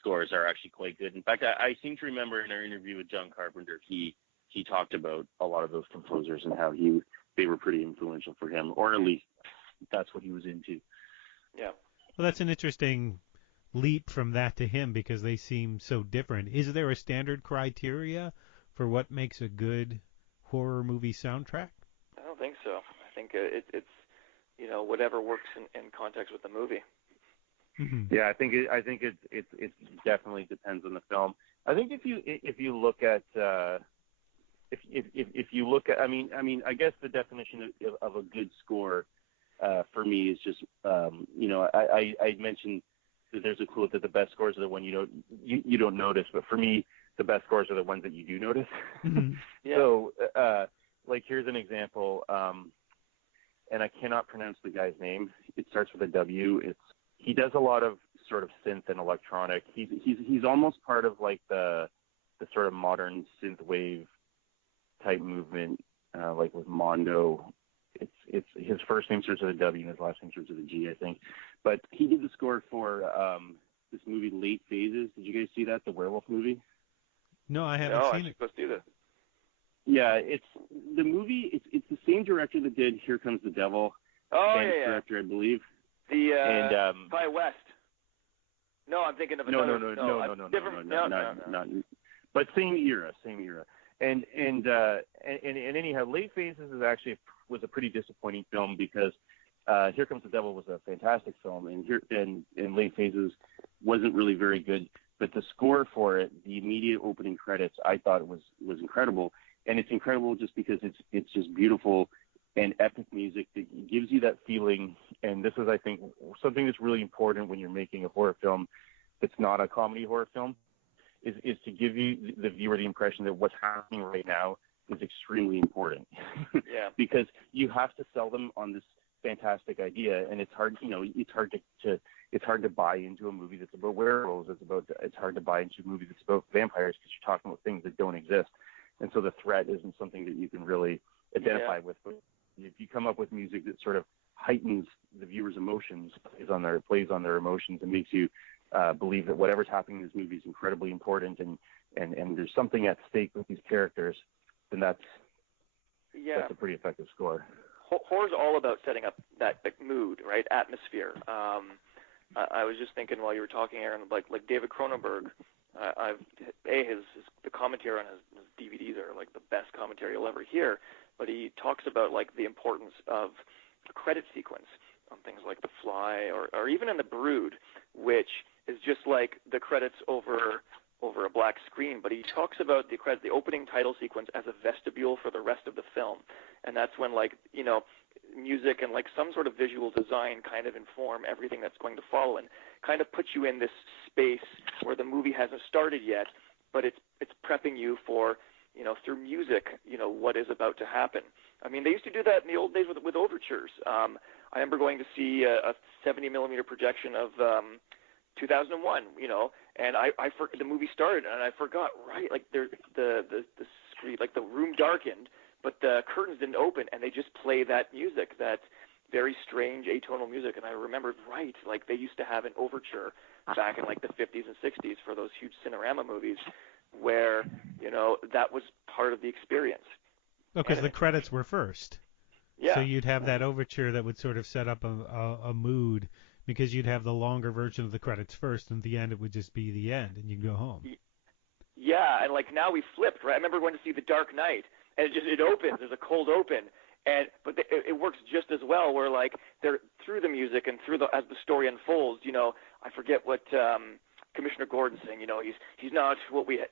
scores are actually quite good. In fact, I seem to remember in our interview with John Carpenter, he talked about a lot of those composers and how they were pretty influential for him, or at least that's what he was into. Yeah. Well, that's an interesting leap from that to him, because they seem so different. Is there a standard criteria for what makes a good horror movie soundtrack? I don't think so. I think it's whatever works in context with the movie. Mm-hmm. Yeah, I think it definitely depends on the film. I think if you look at if you look at, I mean, I guess the definition of a good score for me is just I mentioned that there's a quote that the best scores are the one you don't notice, but for me the best scores are the ones that you do notice. Mm-hmm. Yeah. So here's an example, and I cannot pronounce the guy's name. It starts with a W. He does a lot of sort of synth and electronic. He's almost part of the sort of modern synth wave type movement, with Mondo. It's his first name starts with a W and his last name starts with a G, I think. But he did the score for this movie Late Phases. Did you guys see that, the werewolf movie? No, I haven't seen it. Let's do that. Yeah, it's the movie. It's the same director that did Here Comes the Devil. Oh, yeah. Director, I believe. By West. No, I'm thinking of another. No. But same era. And anyhow, Late Phases was a pretty disappointing film, because Here Comes the Devil was a fantastic film, and Late Phases wasn't really very good. But the score for it, the immediate opening credits, I thought was incredible, and it's incredible just because it's just beautiful and epic music that gives you that feeling. And this is, I think, something that's really important when you're making a horror film that's not a comedy horror film, is to give you, the viewer, the impression that what's happening right now is extremely important. Yeah. Because you have to sell them on this fantastic idea, and it's hard to buy into a movie that's about werewolves. It's hard to buy into a movie that's about vampires, because you're talking about things that don't exist. And so the threat isn't something that you can really identify with. But if you come up with music that sort of heightens the viewer's emotions, plays on their emotions, and makes you believe that whatever's happening in this movie is incredibly important, and there's something at stake with these characters, then that's a pretty effective score. Horror's all about setting up that mood, right? Atmosphere. I was just thinking while you were talking, Aaron, like David Cronenberg. The commentary on his DVDs are like the best commentary you'll ever hear. But he talks about like the importance of the credit sequence on things like The Fly, or even in The Brood, which is just like the credits over a black screen. But he talks about the opening title sequence as a vestibule for the rest of the film, and that's when music and like some sort of visual design kind of inform everything that's going to follow, and kind of put you in this space where the movie hasn't started yet, but it's prepping you for, through music, what is about to happen. I mean, they used to do that in the old days with overtures. I remember going to see a 70 millimeter projection of 2001, and the movie started and I forgot, right? Like the screen, like the room darkened, but the curtains didn't open, and they just play that music, that very strange atonal music. And I remembered, right, like they used to have an overture back in like the 50s and 60s for those huge Cinerama movies, where that was part of the experience. Because the credits were first. Yeah. So you'd have that overture that would sort of set up a mood, because you'd have the longer version of the credits first, and at the end it would just be the end, and you'd go home. Yeah, and like now we flipped, right? I remember going to see The Dark Knight, and it opens. There's a cold open, but it works just as well. Where like they're through the music and as the story unfolds. I forget what Commissioner Gordon's saying. He's not what we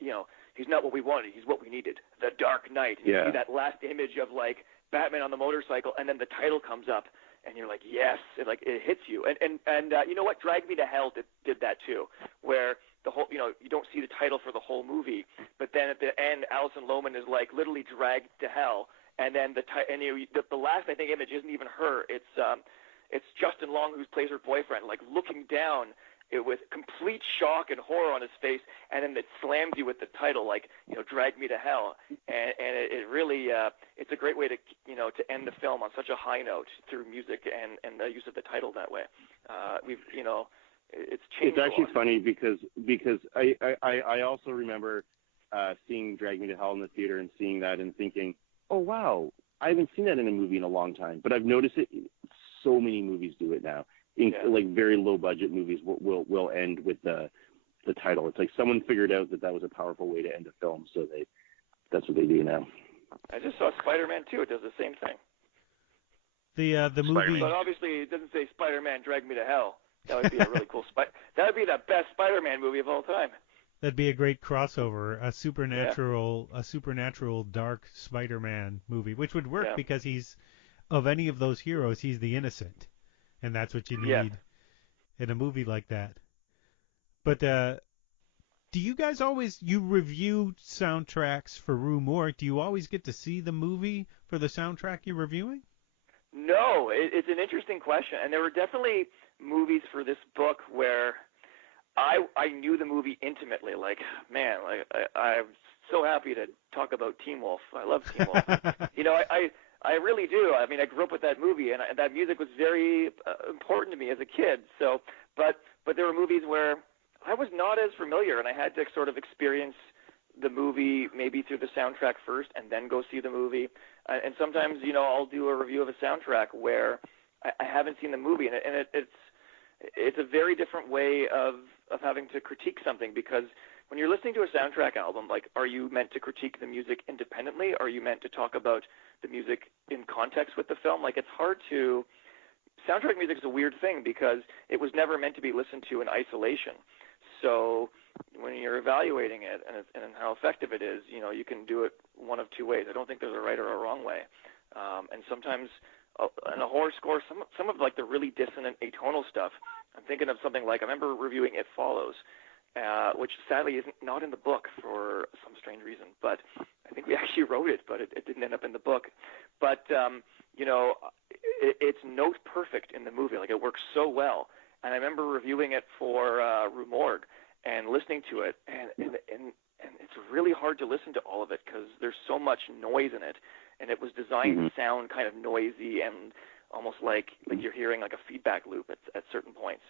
he's not what we wanted. He's what we needed. The Dark Knight. And you see that last image of like Batman on the motorcycle, and then the title comes up, and you're like, yes, it hits you. And you know what? Drag Me to Hell did that too, where the whole, you don't see the title for the whole movie, but then at the end, Alison Lohman is like literally dragged to hell, and then the last, I think, image isn't even her. It's Justin Long, who plays her boyfriend, like looking down with complete shock and horror on his face, and then it slams you with the title, like, Drag Me to Hell, and it really it's a great way to to end the film on such a high note through music and the use of the title that way. It's changed. It's actually funny because I also remember seeing Drag Me to Hell in the theater and seeing that and thinking, oh wow, I haven't seen that in a movie in a long time, but I've noticed it. So many movies do it now. Like very low budget movies will end with the title. It's like someone figured out that was a powerful way to end a film, so that's what they do now. I just saw Spider-Man 2. It does the same thing. The movie, but obviously it doesn't say Spider-Man Drag Me to Hell. That would be a really cool that would be the best Spider-Man movie of all time. That'd be a great crossover, a supernatural dark Spider-Man movie, which would work because he's, of any of those heroes, he's the innocent, and that's what you need in a movie like that. But do you guys you review soundtracks for Rue Morgue? Do you always get to see the movie for the soundtrack you're reviewing? No, it's an interesting question, and there were definitely movies for this book where I knew the movie intimately. Like, man, I'm so happy to talk about Teen Wolf. I love Teen Wolf. I really do. I mean, I grew up with that movie, and that music was very important to me as a kid. So, but there were movies where I was not as familiar, and I had to sort of experience the movie maybe through the soundtrack first, and then go see the movie. And sometimes, I'll do a review of a soundtrack where I haven't seen the movie, and it's a very different way of having to critique something, because when you're listening to a soundtrack album, like, are you meant to critique the music independently? Are you meant to talk about the music in context with the film? Like, it's hard to – soundtrack music is a weird thing because it was never meant to be listened to in isolation. So when you're evaluating it and how effective it is, you can do it one of two ways. I don't think there's a right or a wrong way. And sometimes in a horror score, some of like the really dissonant atonal stuff, I'm thinking of something like, I remember reviewing It Follows, which sadly is not in the book for some strange reason. But I think we actually wrote it, but it didn't end up in the book. But, it's note perfect in the movie. Like, it works so well. And I remember reviewing it for Rue Morgue and listening to it, and it's really hard to listen to all of it because there's so much noise in it, and it was designed to sound kind of noisy and almost like you're hearing like a feedback loop at certain points.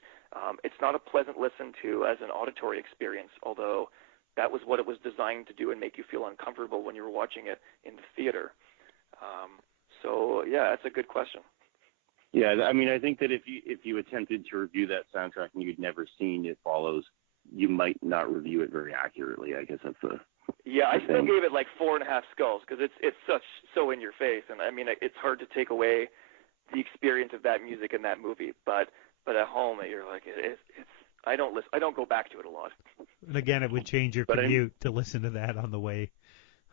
It's not a pleasant listen to as an auditory experience, although that was what it was designed to do and make you feel uncomfortable when you were watching it in the theater. So yeah, that's a good question. Yeah, I mean, I think that if you attempted to review that soundtrack and you'd never seen It Follows, you might not review it very accurately. I guess that's the Yeah, I still gave it like 4.5 skulls because it's so in your face, and I mean it's hard to take away the experience of that music in that movie. But at home, you're like it's I don't go back to it a lot. And again, it would change your commute to listen to that on the way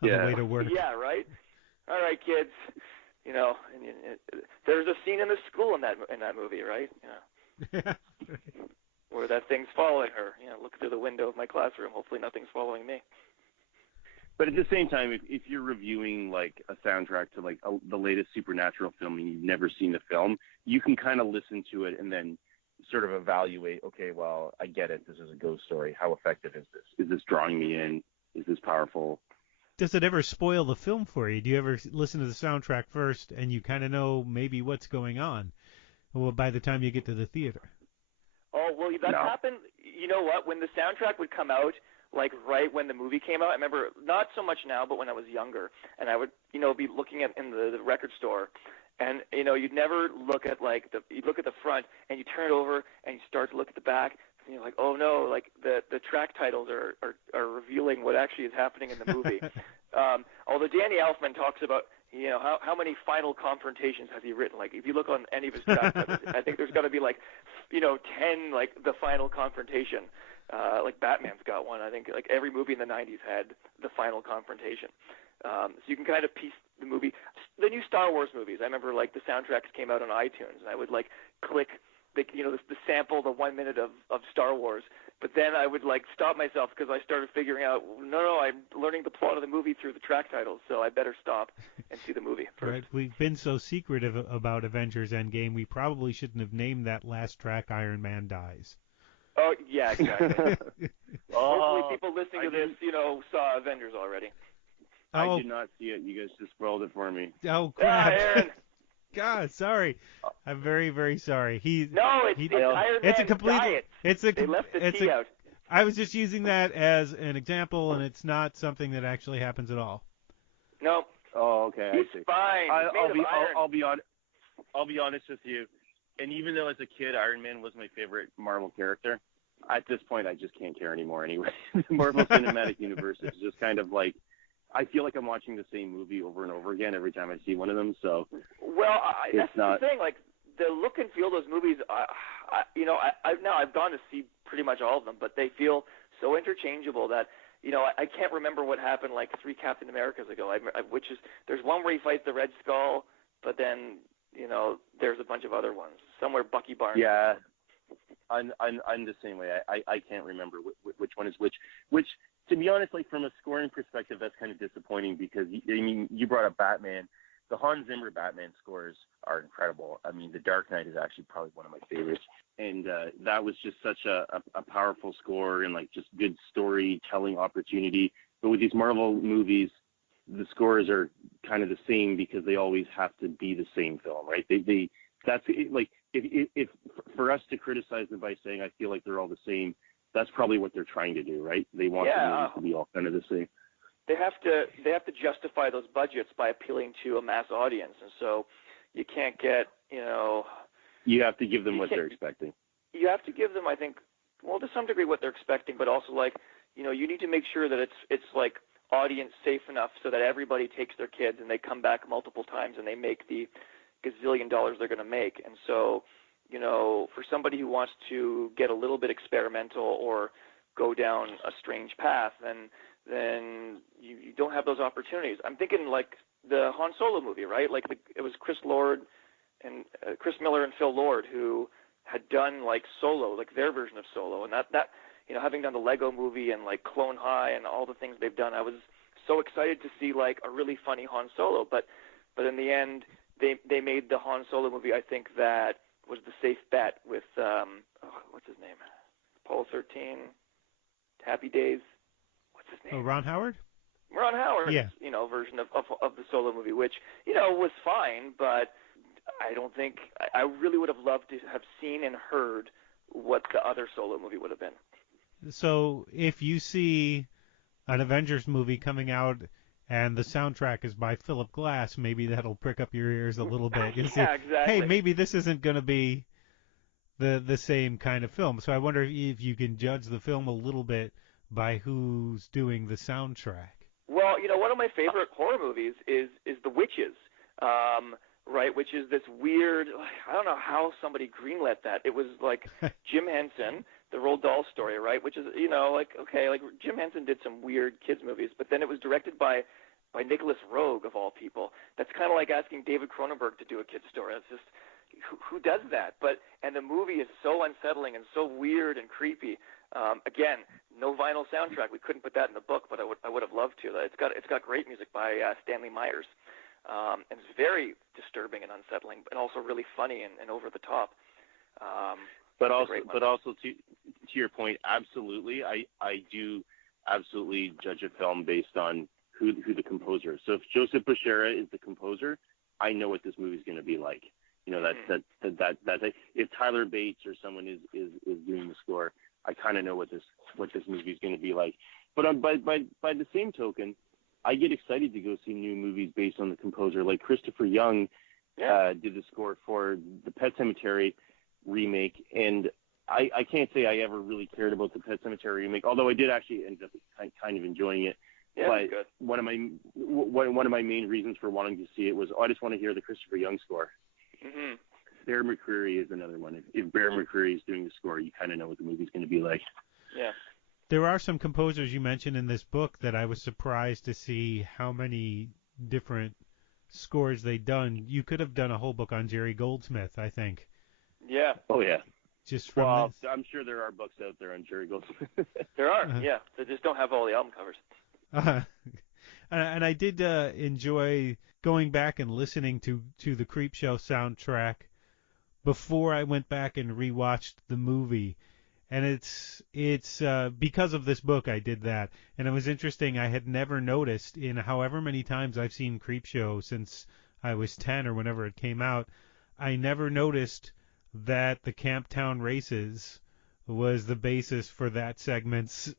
the way to work. Yeah, right. All right, kids. You know, there's a scene in the school in that movie, right? Yeah. Where that thing's following her. You know, look through the window of my classroom. Hopefully, nothing's following me. But at the same time, if you're reviewing like a soundtrack to like the latest supernatural film and you've never seen the film, you can kind of listen to it and then sort of evaluate. Okay, well, I get it. This is a ghost story. How effective is this? Is this drawing me in? Is this powerful? Does it ever spoil the film for you? Do you ever listen to the soundtrack first and you kind of know maybe what's going on? Well, by the time you get to the theater. Oh, well, that happened. You know what? When the soundtrack would come out, like right when the movie came out, I remember not so much now, but when I was younger, and I would, be looking at in the record store, and you'd never look at you'd look at the front and you turn it over and you start to look at the back. And you're like, oh no, like the track titles are revealing what actually is happening in the movie. Although Danny Elfman talks about, how many final confrontations has he written? Like if you look on any of his track titles, I think there's got to be 10 like the final confrontation. Like Batman's got one. I think like every movie in the 90s had the final confrontation. So you can kind of piece the movie. The new Star Wars movies, I remember like the soundtracks came out on iTunes, and I would like click the sample, the 1 minute of Star Wars. But then I would like stop myself because I started figuring out, no, I'm learning the plot of the movie through the track titles, so I better stop and see the movie first. Right. We've been so secretive about Avengers Endgame, we probably shouldn't have named that last track Iron Man Dies. Oh, yeah, exactly. Hopefully people listening to this, saw Avengers already. I did not see it. You guys just spoiled it for me. Oh, crap. Aaron. God, sorry. I'm very, very sorry. It's Iron Man's diet. They left the T out. I was just using that as an example, and it's not something that actually happens at all. No. Oh, okay. He's I see. fine. I'll be honest with you. And even though as a kid Iron Man was my favorite Marvel character, at this point I just can't care anymore anyway. The Marvel Cinematic Universe is just kind of like, I feel like I'm watching the same movie over and over again every time I see one of them. So, well, that's the thing. Like the look and feel of those movies, I've gone to see pretty much all of them, but they feel so interchangeable that I can't remember what happened like 3 Captain Americas ago. There's one where he fights the Red Skull, but then there's a bunch of other ones somewhere. Bucky Barnes. Yeah, I'm the same way. I can't remember which one is which. Which, to be honest, like from a scoring perspective, that's kind of disappointing because you brought up Batman. The Hans Zimmer Batman scores are incredible. I mean, The Dark Knight is actually probably one of my favorites, and that was just such a powerful score and like just good storytelling opportunity. But with these Marvel movies, the scores are kind of the same because they always have to be the same film, right? That's like if for us to criticize them by saying I feel like they're all the same, that's probably what they're trying to do, right? They want the movies to be all kind of the same. They have to justify those budgets by appealing to a mass audience, and so you can't get You have to give them what they're expecting. You have to give them, I think, well, to some degree what they're expecting, but also like you need to make sure that it's like audience safe enough so that everybody takes their kids and they come back multiple times and they make the gazillion dollars they're going to make. And so, for somebody who wants to get a little bit experimental or go down a strange path, then you don't have those opportunities. I'm thinking like the Han Solo movie, right? Like it was Chris Miller and Phil Lord who had done like Solo, like their version of Solo, and that having done the Lego movie and like Clone High and all the things they've done, I was so excited to see like a really funny Han Solo. But in the end, they made the Han Solo movie. I think that was the safe bet with what's his name, Apollo 13, Happy Days. What's his name? Oh, Ron Howard. Ron Howard's yeah. Version of the Solo movie, which was fine, but I don't think I really would have loved to have seen and heard what the other solo movie would have been. So if you see an Avengers movie coming out and the soundtrack is by Philip Glass, maybe that'll prick up your ears a little bit. And say, Exactly. hey, maybe this isn't going to be the same kind of film. So I wonder if you can judge the film a little bit by who's doing the soundtrack. Well, one of my favorite horror movies is The Witches, right? Which is this weird. I don't know how somebody greenlit that. It was like Jim Henson, the Roald Dahl story, right? Which is like Jim Henson did some weird kids movies, but then it was directed by Nicholas Roeg of all people. That's kind of like asking David Cronenberg to do a kid's story. It's just who does that? And the movie is so unsettling and so weird and creepy. Again, no vinyl soundtrack. We couldn't put that in the book, but I would have loved to. It's got great music by Stanley Myers, and it's very disturbing and unsettling, and also really funny and over the top. But also to your point, absolutely, I do absolutely judge a film based on who the composer is. So if Joseph Bashara is the composer, I know what this movie is going to be like. That's if Tyler Bates or someone is doing the score, I kind of know what this movie is going to be like. But by the same token, I get excited to go see new movies based on the composer. Like Christopher Young did the score for the Pet Sematary remake, and I can't say I ever really cared about the Pet Sematary remake, although I did actually end up kind of enjoying it. Yeah, but good. one of my main reasons for wanting to see it was I just want to hear the Christopher Young score. Mm-hmm. Bear McCreary is another one. If Bear McCreary is doing the score, you kind of know what the movie's going to be like. Yeah. There are some composers you mentioned in this book that I was surprised to see how many different scores they'd done. You could have done a whole book on Jerry Goldsmith, I think. Yeah. Oh, yeah. Just from this. I'm sure there are books out there on Jerry Goldsmith. There are, yeah. They just don't have all the album covers. And I did enjoy going back and listening to the Creepshow soundtrack before I went back and rewatched the movie. And it's because of this book I did that. And it was interesting. I had never noticed in however many times I've seen Creepshow since I was 10 or whenever it came out, I never noticed that the Camptown Races was the basis for that segment's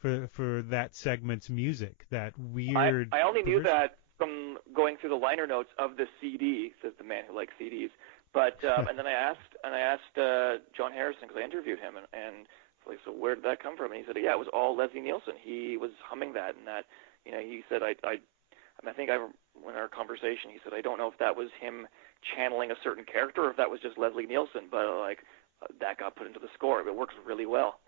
for that segment's music. That weird. I only knew that from going through the liner notes of the CD. Says the man who likes CDs. But and then I asked John Harrison because I interviewed him and like, so where did that come from? And he said, yeah, it was all Leslie Nielsen. He was humming that, and that he said I think in our conversation he said I don't know if that was him channeling a certain character or if that was just Leslie Nielsen, but that got put into the score. It works really well.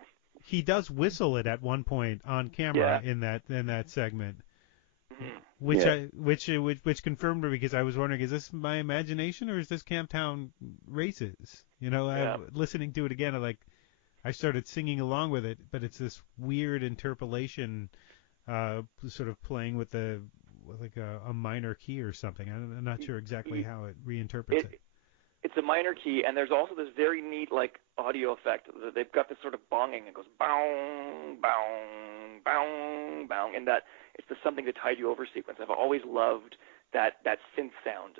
He does whistle it at one point on camera in that segment. Mm-hmm. Which confirmed me because I was wondering, is this my imagination or is this Camptown Races? Listening to it again, I started singing along with it, but it's this weird interpolation, sort of playing with a minor key or something. I'm not sure exactly how it reinterprets it. It's a minor key, and there's also this very neat audio effect. They've got this sort of bonging. It goes bong, bong, bong, bong, and that it's the something to tide you over sequence. I've always loved that synth sound.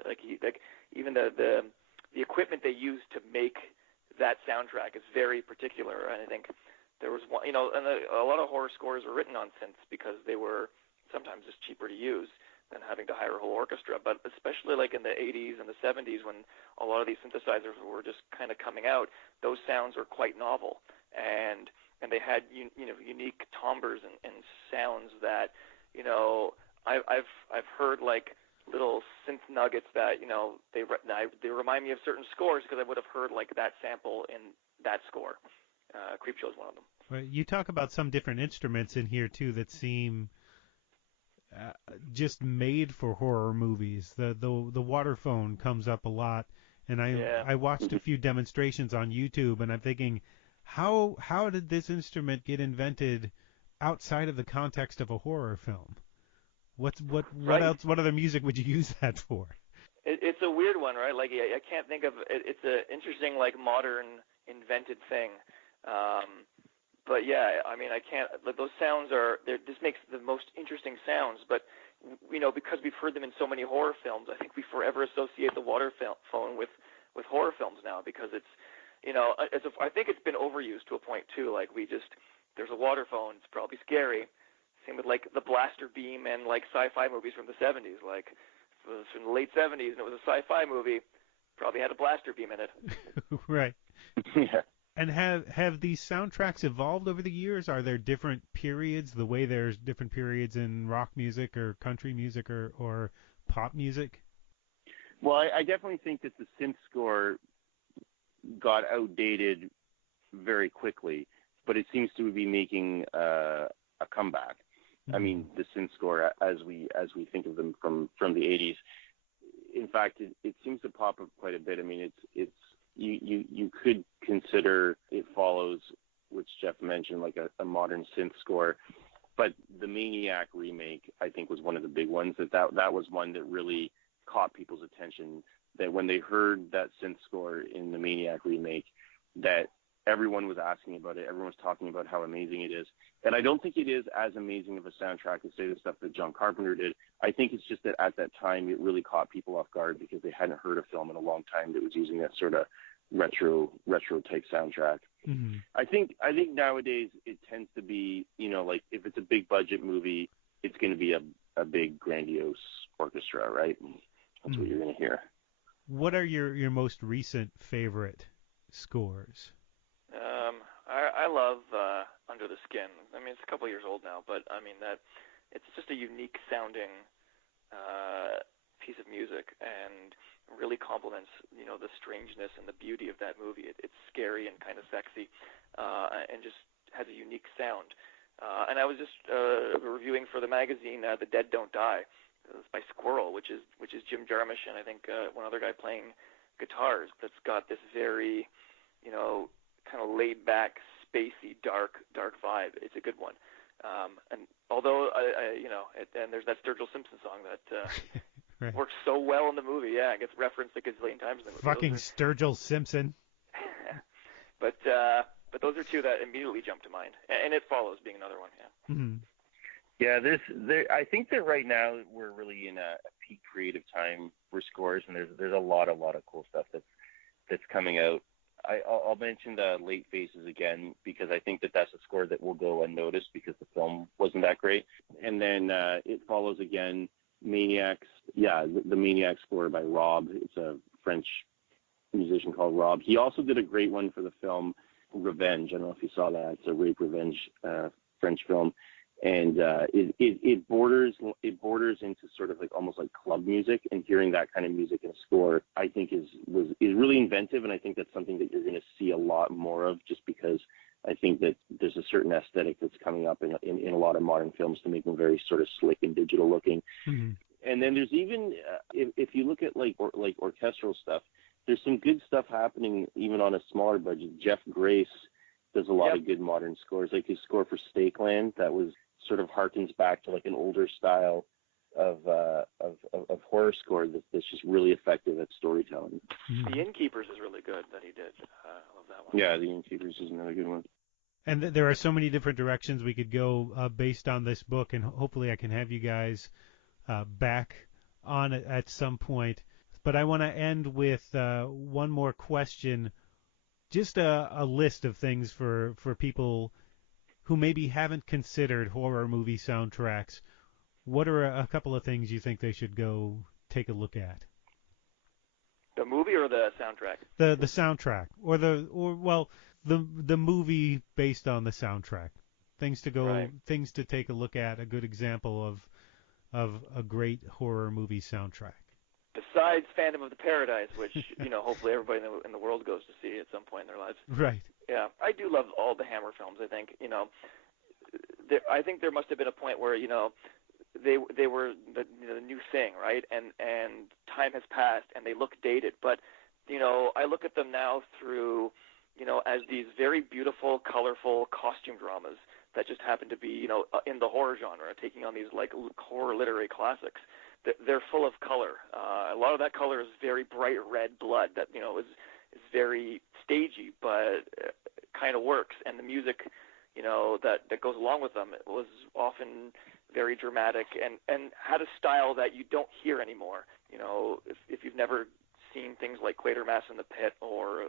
Even the equipment they use to make that soundtrack is very particular. And I think there was one, and a lot of horror scores were written on synths because they were sometimes just cheaper to use than having to hire a whole orchestra. But especially in the 80s and the 70s when a lot of these synthesizers were just kind of coming out, those sounds were quite novel. And they had unique timbres and sounds that I've heard little synth nuggets that they remind me of certain scores because I would have heard that sample in that score. Creepshow is one of them. Right. You talk about some different instruments in here too that seem just made for horror movies. The waterphone comes up a lot, and I watched a few demonstrations on YouTube, and I'm thinking, how did this instrument get invented outside of the context of a horror film? What else? What other music would you use that for? It's a weird one, right? I can't think of it. It's an interesting modern invented thing. But yeah, I mean, I can't. Those sounds this makes the most interesting sounds. But because we've heard them in so many horror films, I think we forever associate the waterphone with horror films now because it's I think it's been overused to a point too. Like there's a water phone. It's probably scary. Same with like the blaster beam and like sci-fi movies from the 70s. Like if it was from the late 70s and it was a sci-fi movie, probably had a blaster beam in it. Right. Yeah. And have these soundtracks evolved over the years? Are there different periods, the way there's different periods in rock music or country music or pop music? Well, I definitely think that the synth score got outdated very quickly, but it seems to be making a comeback. I mean, the synth score as we think of them from the 80s. In fact, it seems to pop up quite a bit. I mean, it's you could consider It Follows, which Jeff mentioned, like a modern synth score. But the Maniac remake, I think, was one of the big ones. That was one that really caught people's attention. That when they heard that synth score in the Maniac remake, that everyone was asking about it. Everyone was talking about how amazing it is. And I don't think it is as amazing of a soundtrack as, say, the stuff that John Carpenter did. I think it's just that at that time it really caught people off guard because they hadn't heard a film in a long time that was using that sort of retro type soundtrack. Mm-hmm. I think nowadays it tends to be, like if it's a big budget movie, it's going to be a big grandiose orchestra, right? That's what you're going to hear. What are your most recent favorite scores? I love Under the Skin. I mean, it's a couple years old now, but I mean that it's just a unique sounding piece of music and really complements, the strangeness and the beauty of that movie. It's scary and kind of sexy, and just has a unique sound. And I was just reviewing for the magazine The Dead Don't Die. It's by Squirrel, which is Jim Jarmusch and I think one other guy playing guitars. That's got this very, kind of laid back, spacey, dark vibe. It's a good one. And although and there's that Sturgill Simpson song that right. works so well in the movie. Yeah, it gets referenced a gazillion times in the movie. Fucking Sturgill Simpson. But those are two that immediately jump to mind, and It Follows being another one. Yeah. Mm-hmm. Yeah, I think that right now we're really in a peak creative time for scores, and there's a lot of cool stuff that's coming out. I'll mention the Late Faces again because I think that's a score that will go unnoticed because the film wasn't that great. And then It Follows again, Maniacs. Yeah, the Maniac score by Rob. It's a French musician called Rob. He also did a great one for the film Revenge. I don't know if you saw that. It's a rape revenge French film. And it borders into sort of like almost like club music, and hearing that kind of music in a score, I think is really inventive, and I think that's something that you're going to see a lot more of, just because I think that there's a certain aesthetic that's coming up in a lot of modern films to make them very sort of slick and digital looking. Mm-hmm. And then there's even if you look at like orchestral stuff, there's some good stuff happening even on a smaller budget. Jeff Grace does a lot of good modern scores, like his score for Stakeland, that was sort of harkens back to like an older style of horror score that's just really effective at storytelling. Mm-hmm. The Innkeepers is really good that he did. I love that one. Yeah, The Innkeepers is another good one. And there are so many different directions we could go based on this book, and hopefully I can have you guys back on it at some point. But I want to end with one more question, just a list of things for people who maybe haven't considered horror movie soundtracks. What are a couple of things you think they should go take a look at? The movie or the soundtrack? The soundtrack, or the movie based on the soundtrack. Things to take a look at. A good example of a great horror movie soundtrack. Besides Phantom of the Paradise, which hopefully everybody in the world goes to see at some point in their lives. Right. Yeah, I do love all the Hammer films. I think I think there must have been a point where they were the new thing, right? And time has passed and they look dated. But I look at them now through as these very beautiful, colorful costume dramas that just happen to be in the horror genre, taking on these like horror literary classics. They're full of color. A lot of that color is very bright red blood that is very stagey, but kind of works. And the music, that goes along with them, it was often very dramatic and had a style that you don't hear anymore. If you've never seen things like Quatermass in the Pit or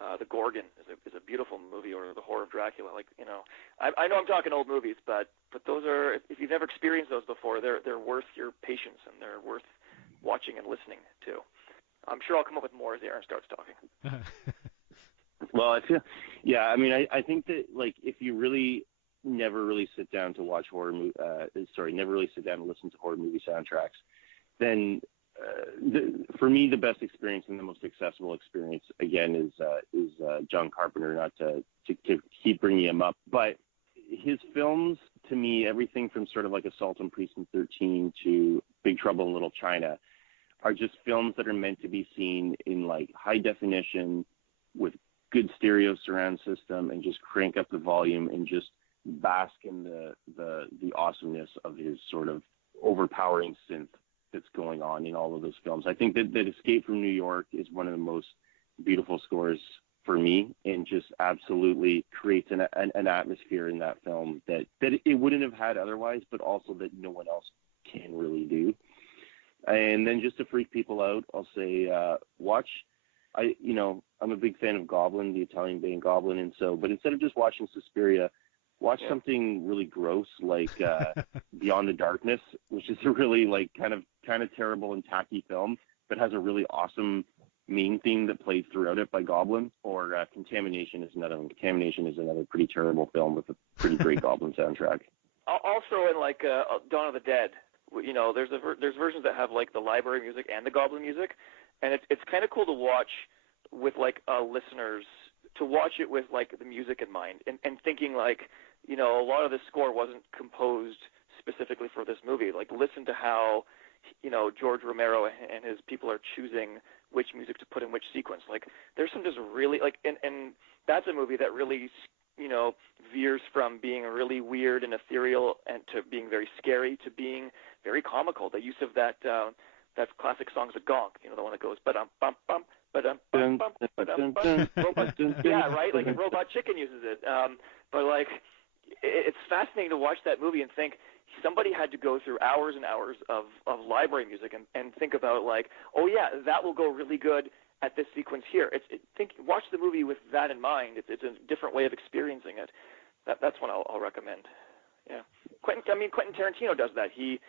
The Gorgon is a beautiful movie, or The Horror of Dracula. Like, you know, I know I'm talking old movies, but those are, if you've never experienced those before, they're worth your patience, and they're worth watching and listening to. I'm sure I'll come up with more as Aaron starts talking. Well, I feel, yeah, I mean, I think that, like, if you really never really sit down to watch never really sit down to listen to horror movie soundtracks, then for me, the best experience and the most accessible experience, again, is John Carpenter. Not to keep bringing him up, but his films, to me, everything from sort of like Assault on Precinct 13 to Big Trouble in Little China, are just films that are meant to be seen in like high definition with good stereo surround system, and just crank up the volume and just bask in the awesomeness of his sort of overpowering synth that's going on in all of those films. I think that Escape from New York is one of the most beautiful scores for me, and just absolutely creates an atmosphere in that film that it wouldn't have had otherwise, but also that no one else can really do. And then just to freak people out, I'll say I'm a big fan of Goblin, the Italian band Goblin, and so, but instead of just watching Suspiria, watch something really gross like Beyond the Darkness, which is a really like kind of terrible and tacky film, but has a really awesome main theme that plays throughout it by Goblin. Or Contamination is another one. Contamination is another pretty terrible film with a pretty great Goblin soundtrack. Also, in like Dawn of the Dead, you know, there's versions that have like the library music and the Goblin music, and it's kind of cool to watch with like listeners, to watch it with like the music in mind, and thinking like, you know, a lot of this score wasn't composed specifically for this movie. Like, listen to how, you know, George Romero and his people are choosing which music to put in which sequence. Like, there's some just really like, and that's a movie that really, you know, veers from being really weird and ethereal and to being very scary to being very comical. The use of that classic song, The Gonk, you know, the one that goes ba-dum bum bum ba-dum bum bum ba-dum bum. Yeah, right. Like Robot Chicken uses it. But like, it's fascinating to watch that movie and think somebody had to go through hours and hours of library music and think about like, oh yeah, that will go really good at this sequence here. Watch the movie with that in mind. It's a different way of experiencing it. That's one I'll recommend. Yeah, Quentin Tarantino does that. He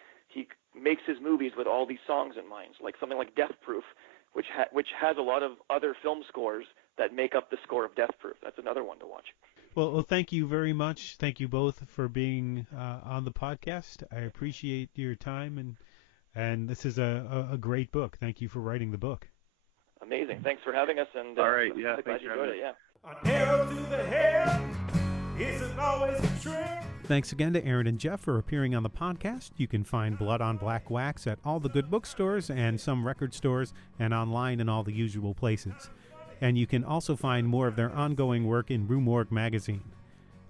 makes his movies with all these songs in mind, like something like Death Proof, which has a lot of other film scores that make up the score of Death Proof. That's another one to watch. Well, thank you very much. Thank you both for being on the podcast. I appreciate your time, and this is a great book. Thank you for writing the book. Amazing. Thanks for having us. And all right, yeah, glad you enjoyed it. Yeah. An arrow to the head isn't always a trick. Thanks again to Aaron and Jeff for appearing on the podcast. You can find Blood on Black Wax at all the good bookstores and some record stores, and online in all the usual places. And you can also find more of their ongoing work in Rue Morgue magazine.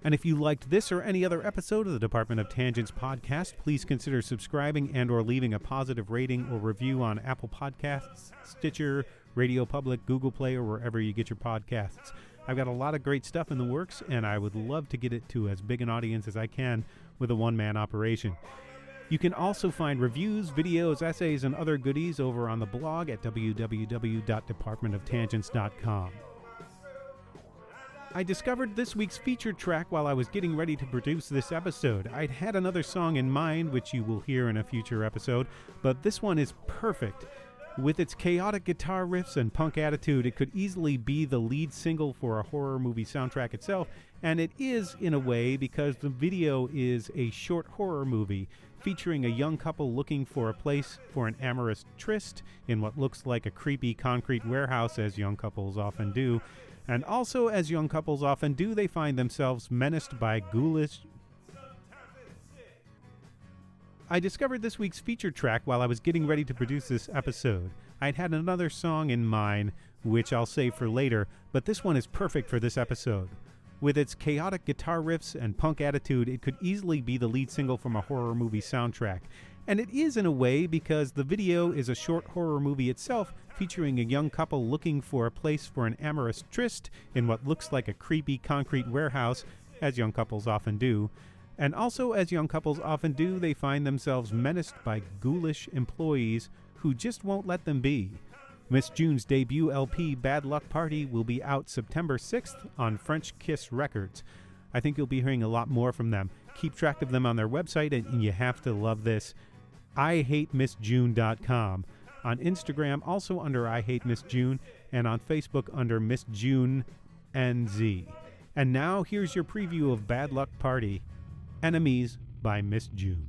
And if you liked this or any other episode of the Department of Tangents podcast, please consider subscribing and or leaving a positive rating or review on Apple Podcasts, Stitcher, Radio Public, Google Play, or wherever you get your podcasts. I've got a lot of great stuff in the works, and I would love to get it to as big an audience as I can with a one-man operation. You can also find reviews, videos, essays, and other goodies over on the blog at www.departmentoftangents.com. I discovered this week's featured track while I was getting ready to produce this episode. I'd had another song in mind, which you will hear in a future episode, but this one is perfect. With its chaotic guitar riffs and punk attitude, it could easily be the lead single for a horror movie soundtrack itself, and it is in a way because the video is a short horror movie featuring a young couple looking for a place for an amorous tryst in what looks like a creepy concrete warehouse, as young couples often do. And also, as young couples often do, they find themselves menaced by ghoulish... I discovered this week's featured track while I was getting ready to produce this episode. I'd had another song in mind, which I'll save for later, but this one is perfect for this episode. With its chaotic guitar riffs and punk attitude, it could easily be the lead single from a horror movie soundtrack. And it is in a way because the video is a short horror movie itself, featuring a young couple looking for a place for an amorous tryst in what looks like a creepy concrete warehouse, as young couples often do. And also, as young couples often do, they find themselves menaced by ghoulish employees who just won't let them be. Miss June's debut LP, Bad Luck Party, will be out September 6th on French Kiss Records. I think you'll be hearing a lot more from them. Keep track of them on their website, and you have to love this, IHateMissJune.com. On Instagram, also under I Hate Miss June, and on Facebook under Miss June NZ. And now, here's your preview of Bad Luck Party, Enemies by Miss June.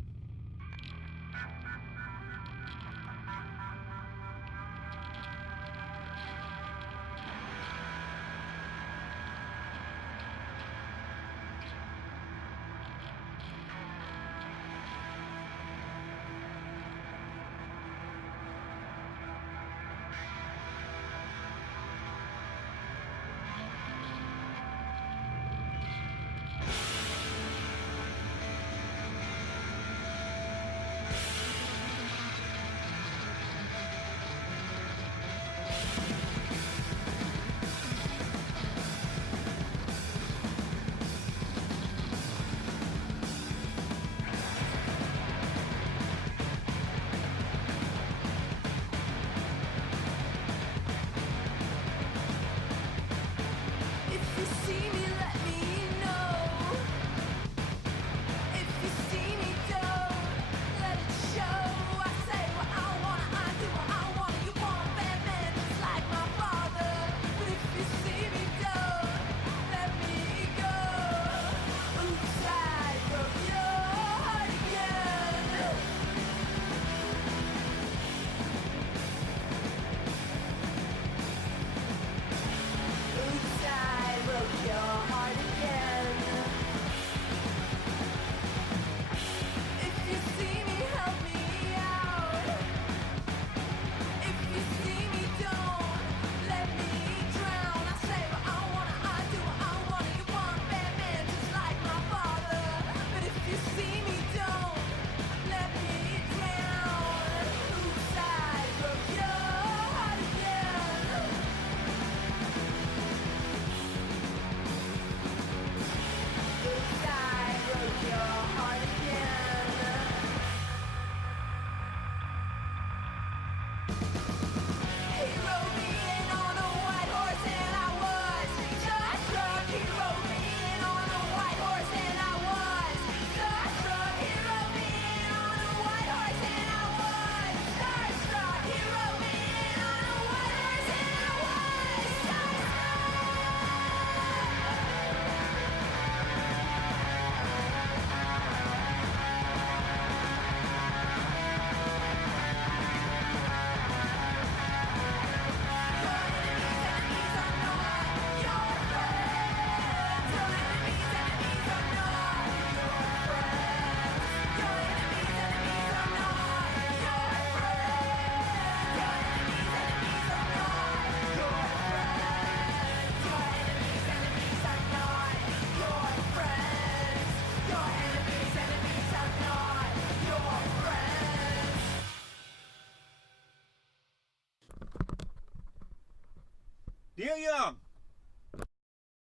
Neil Young.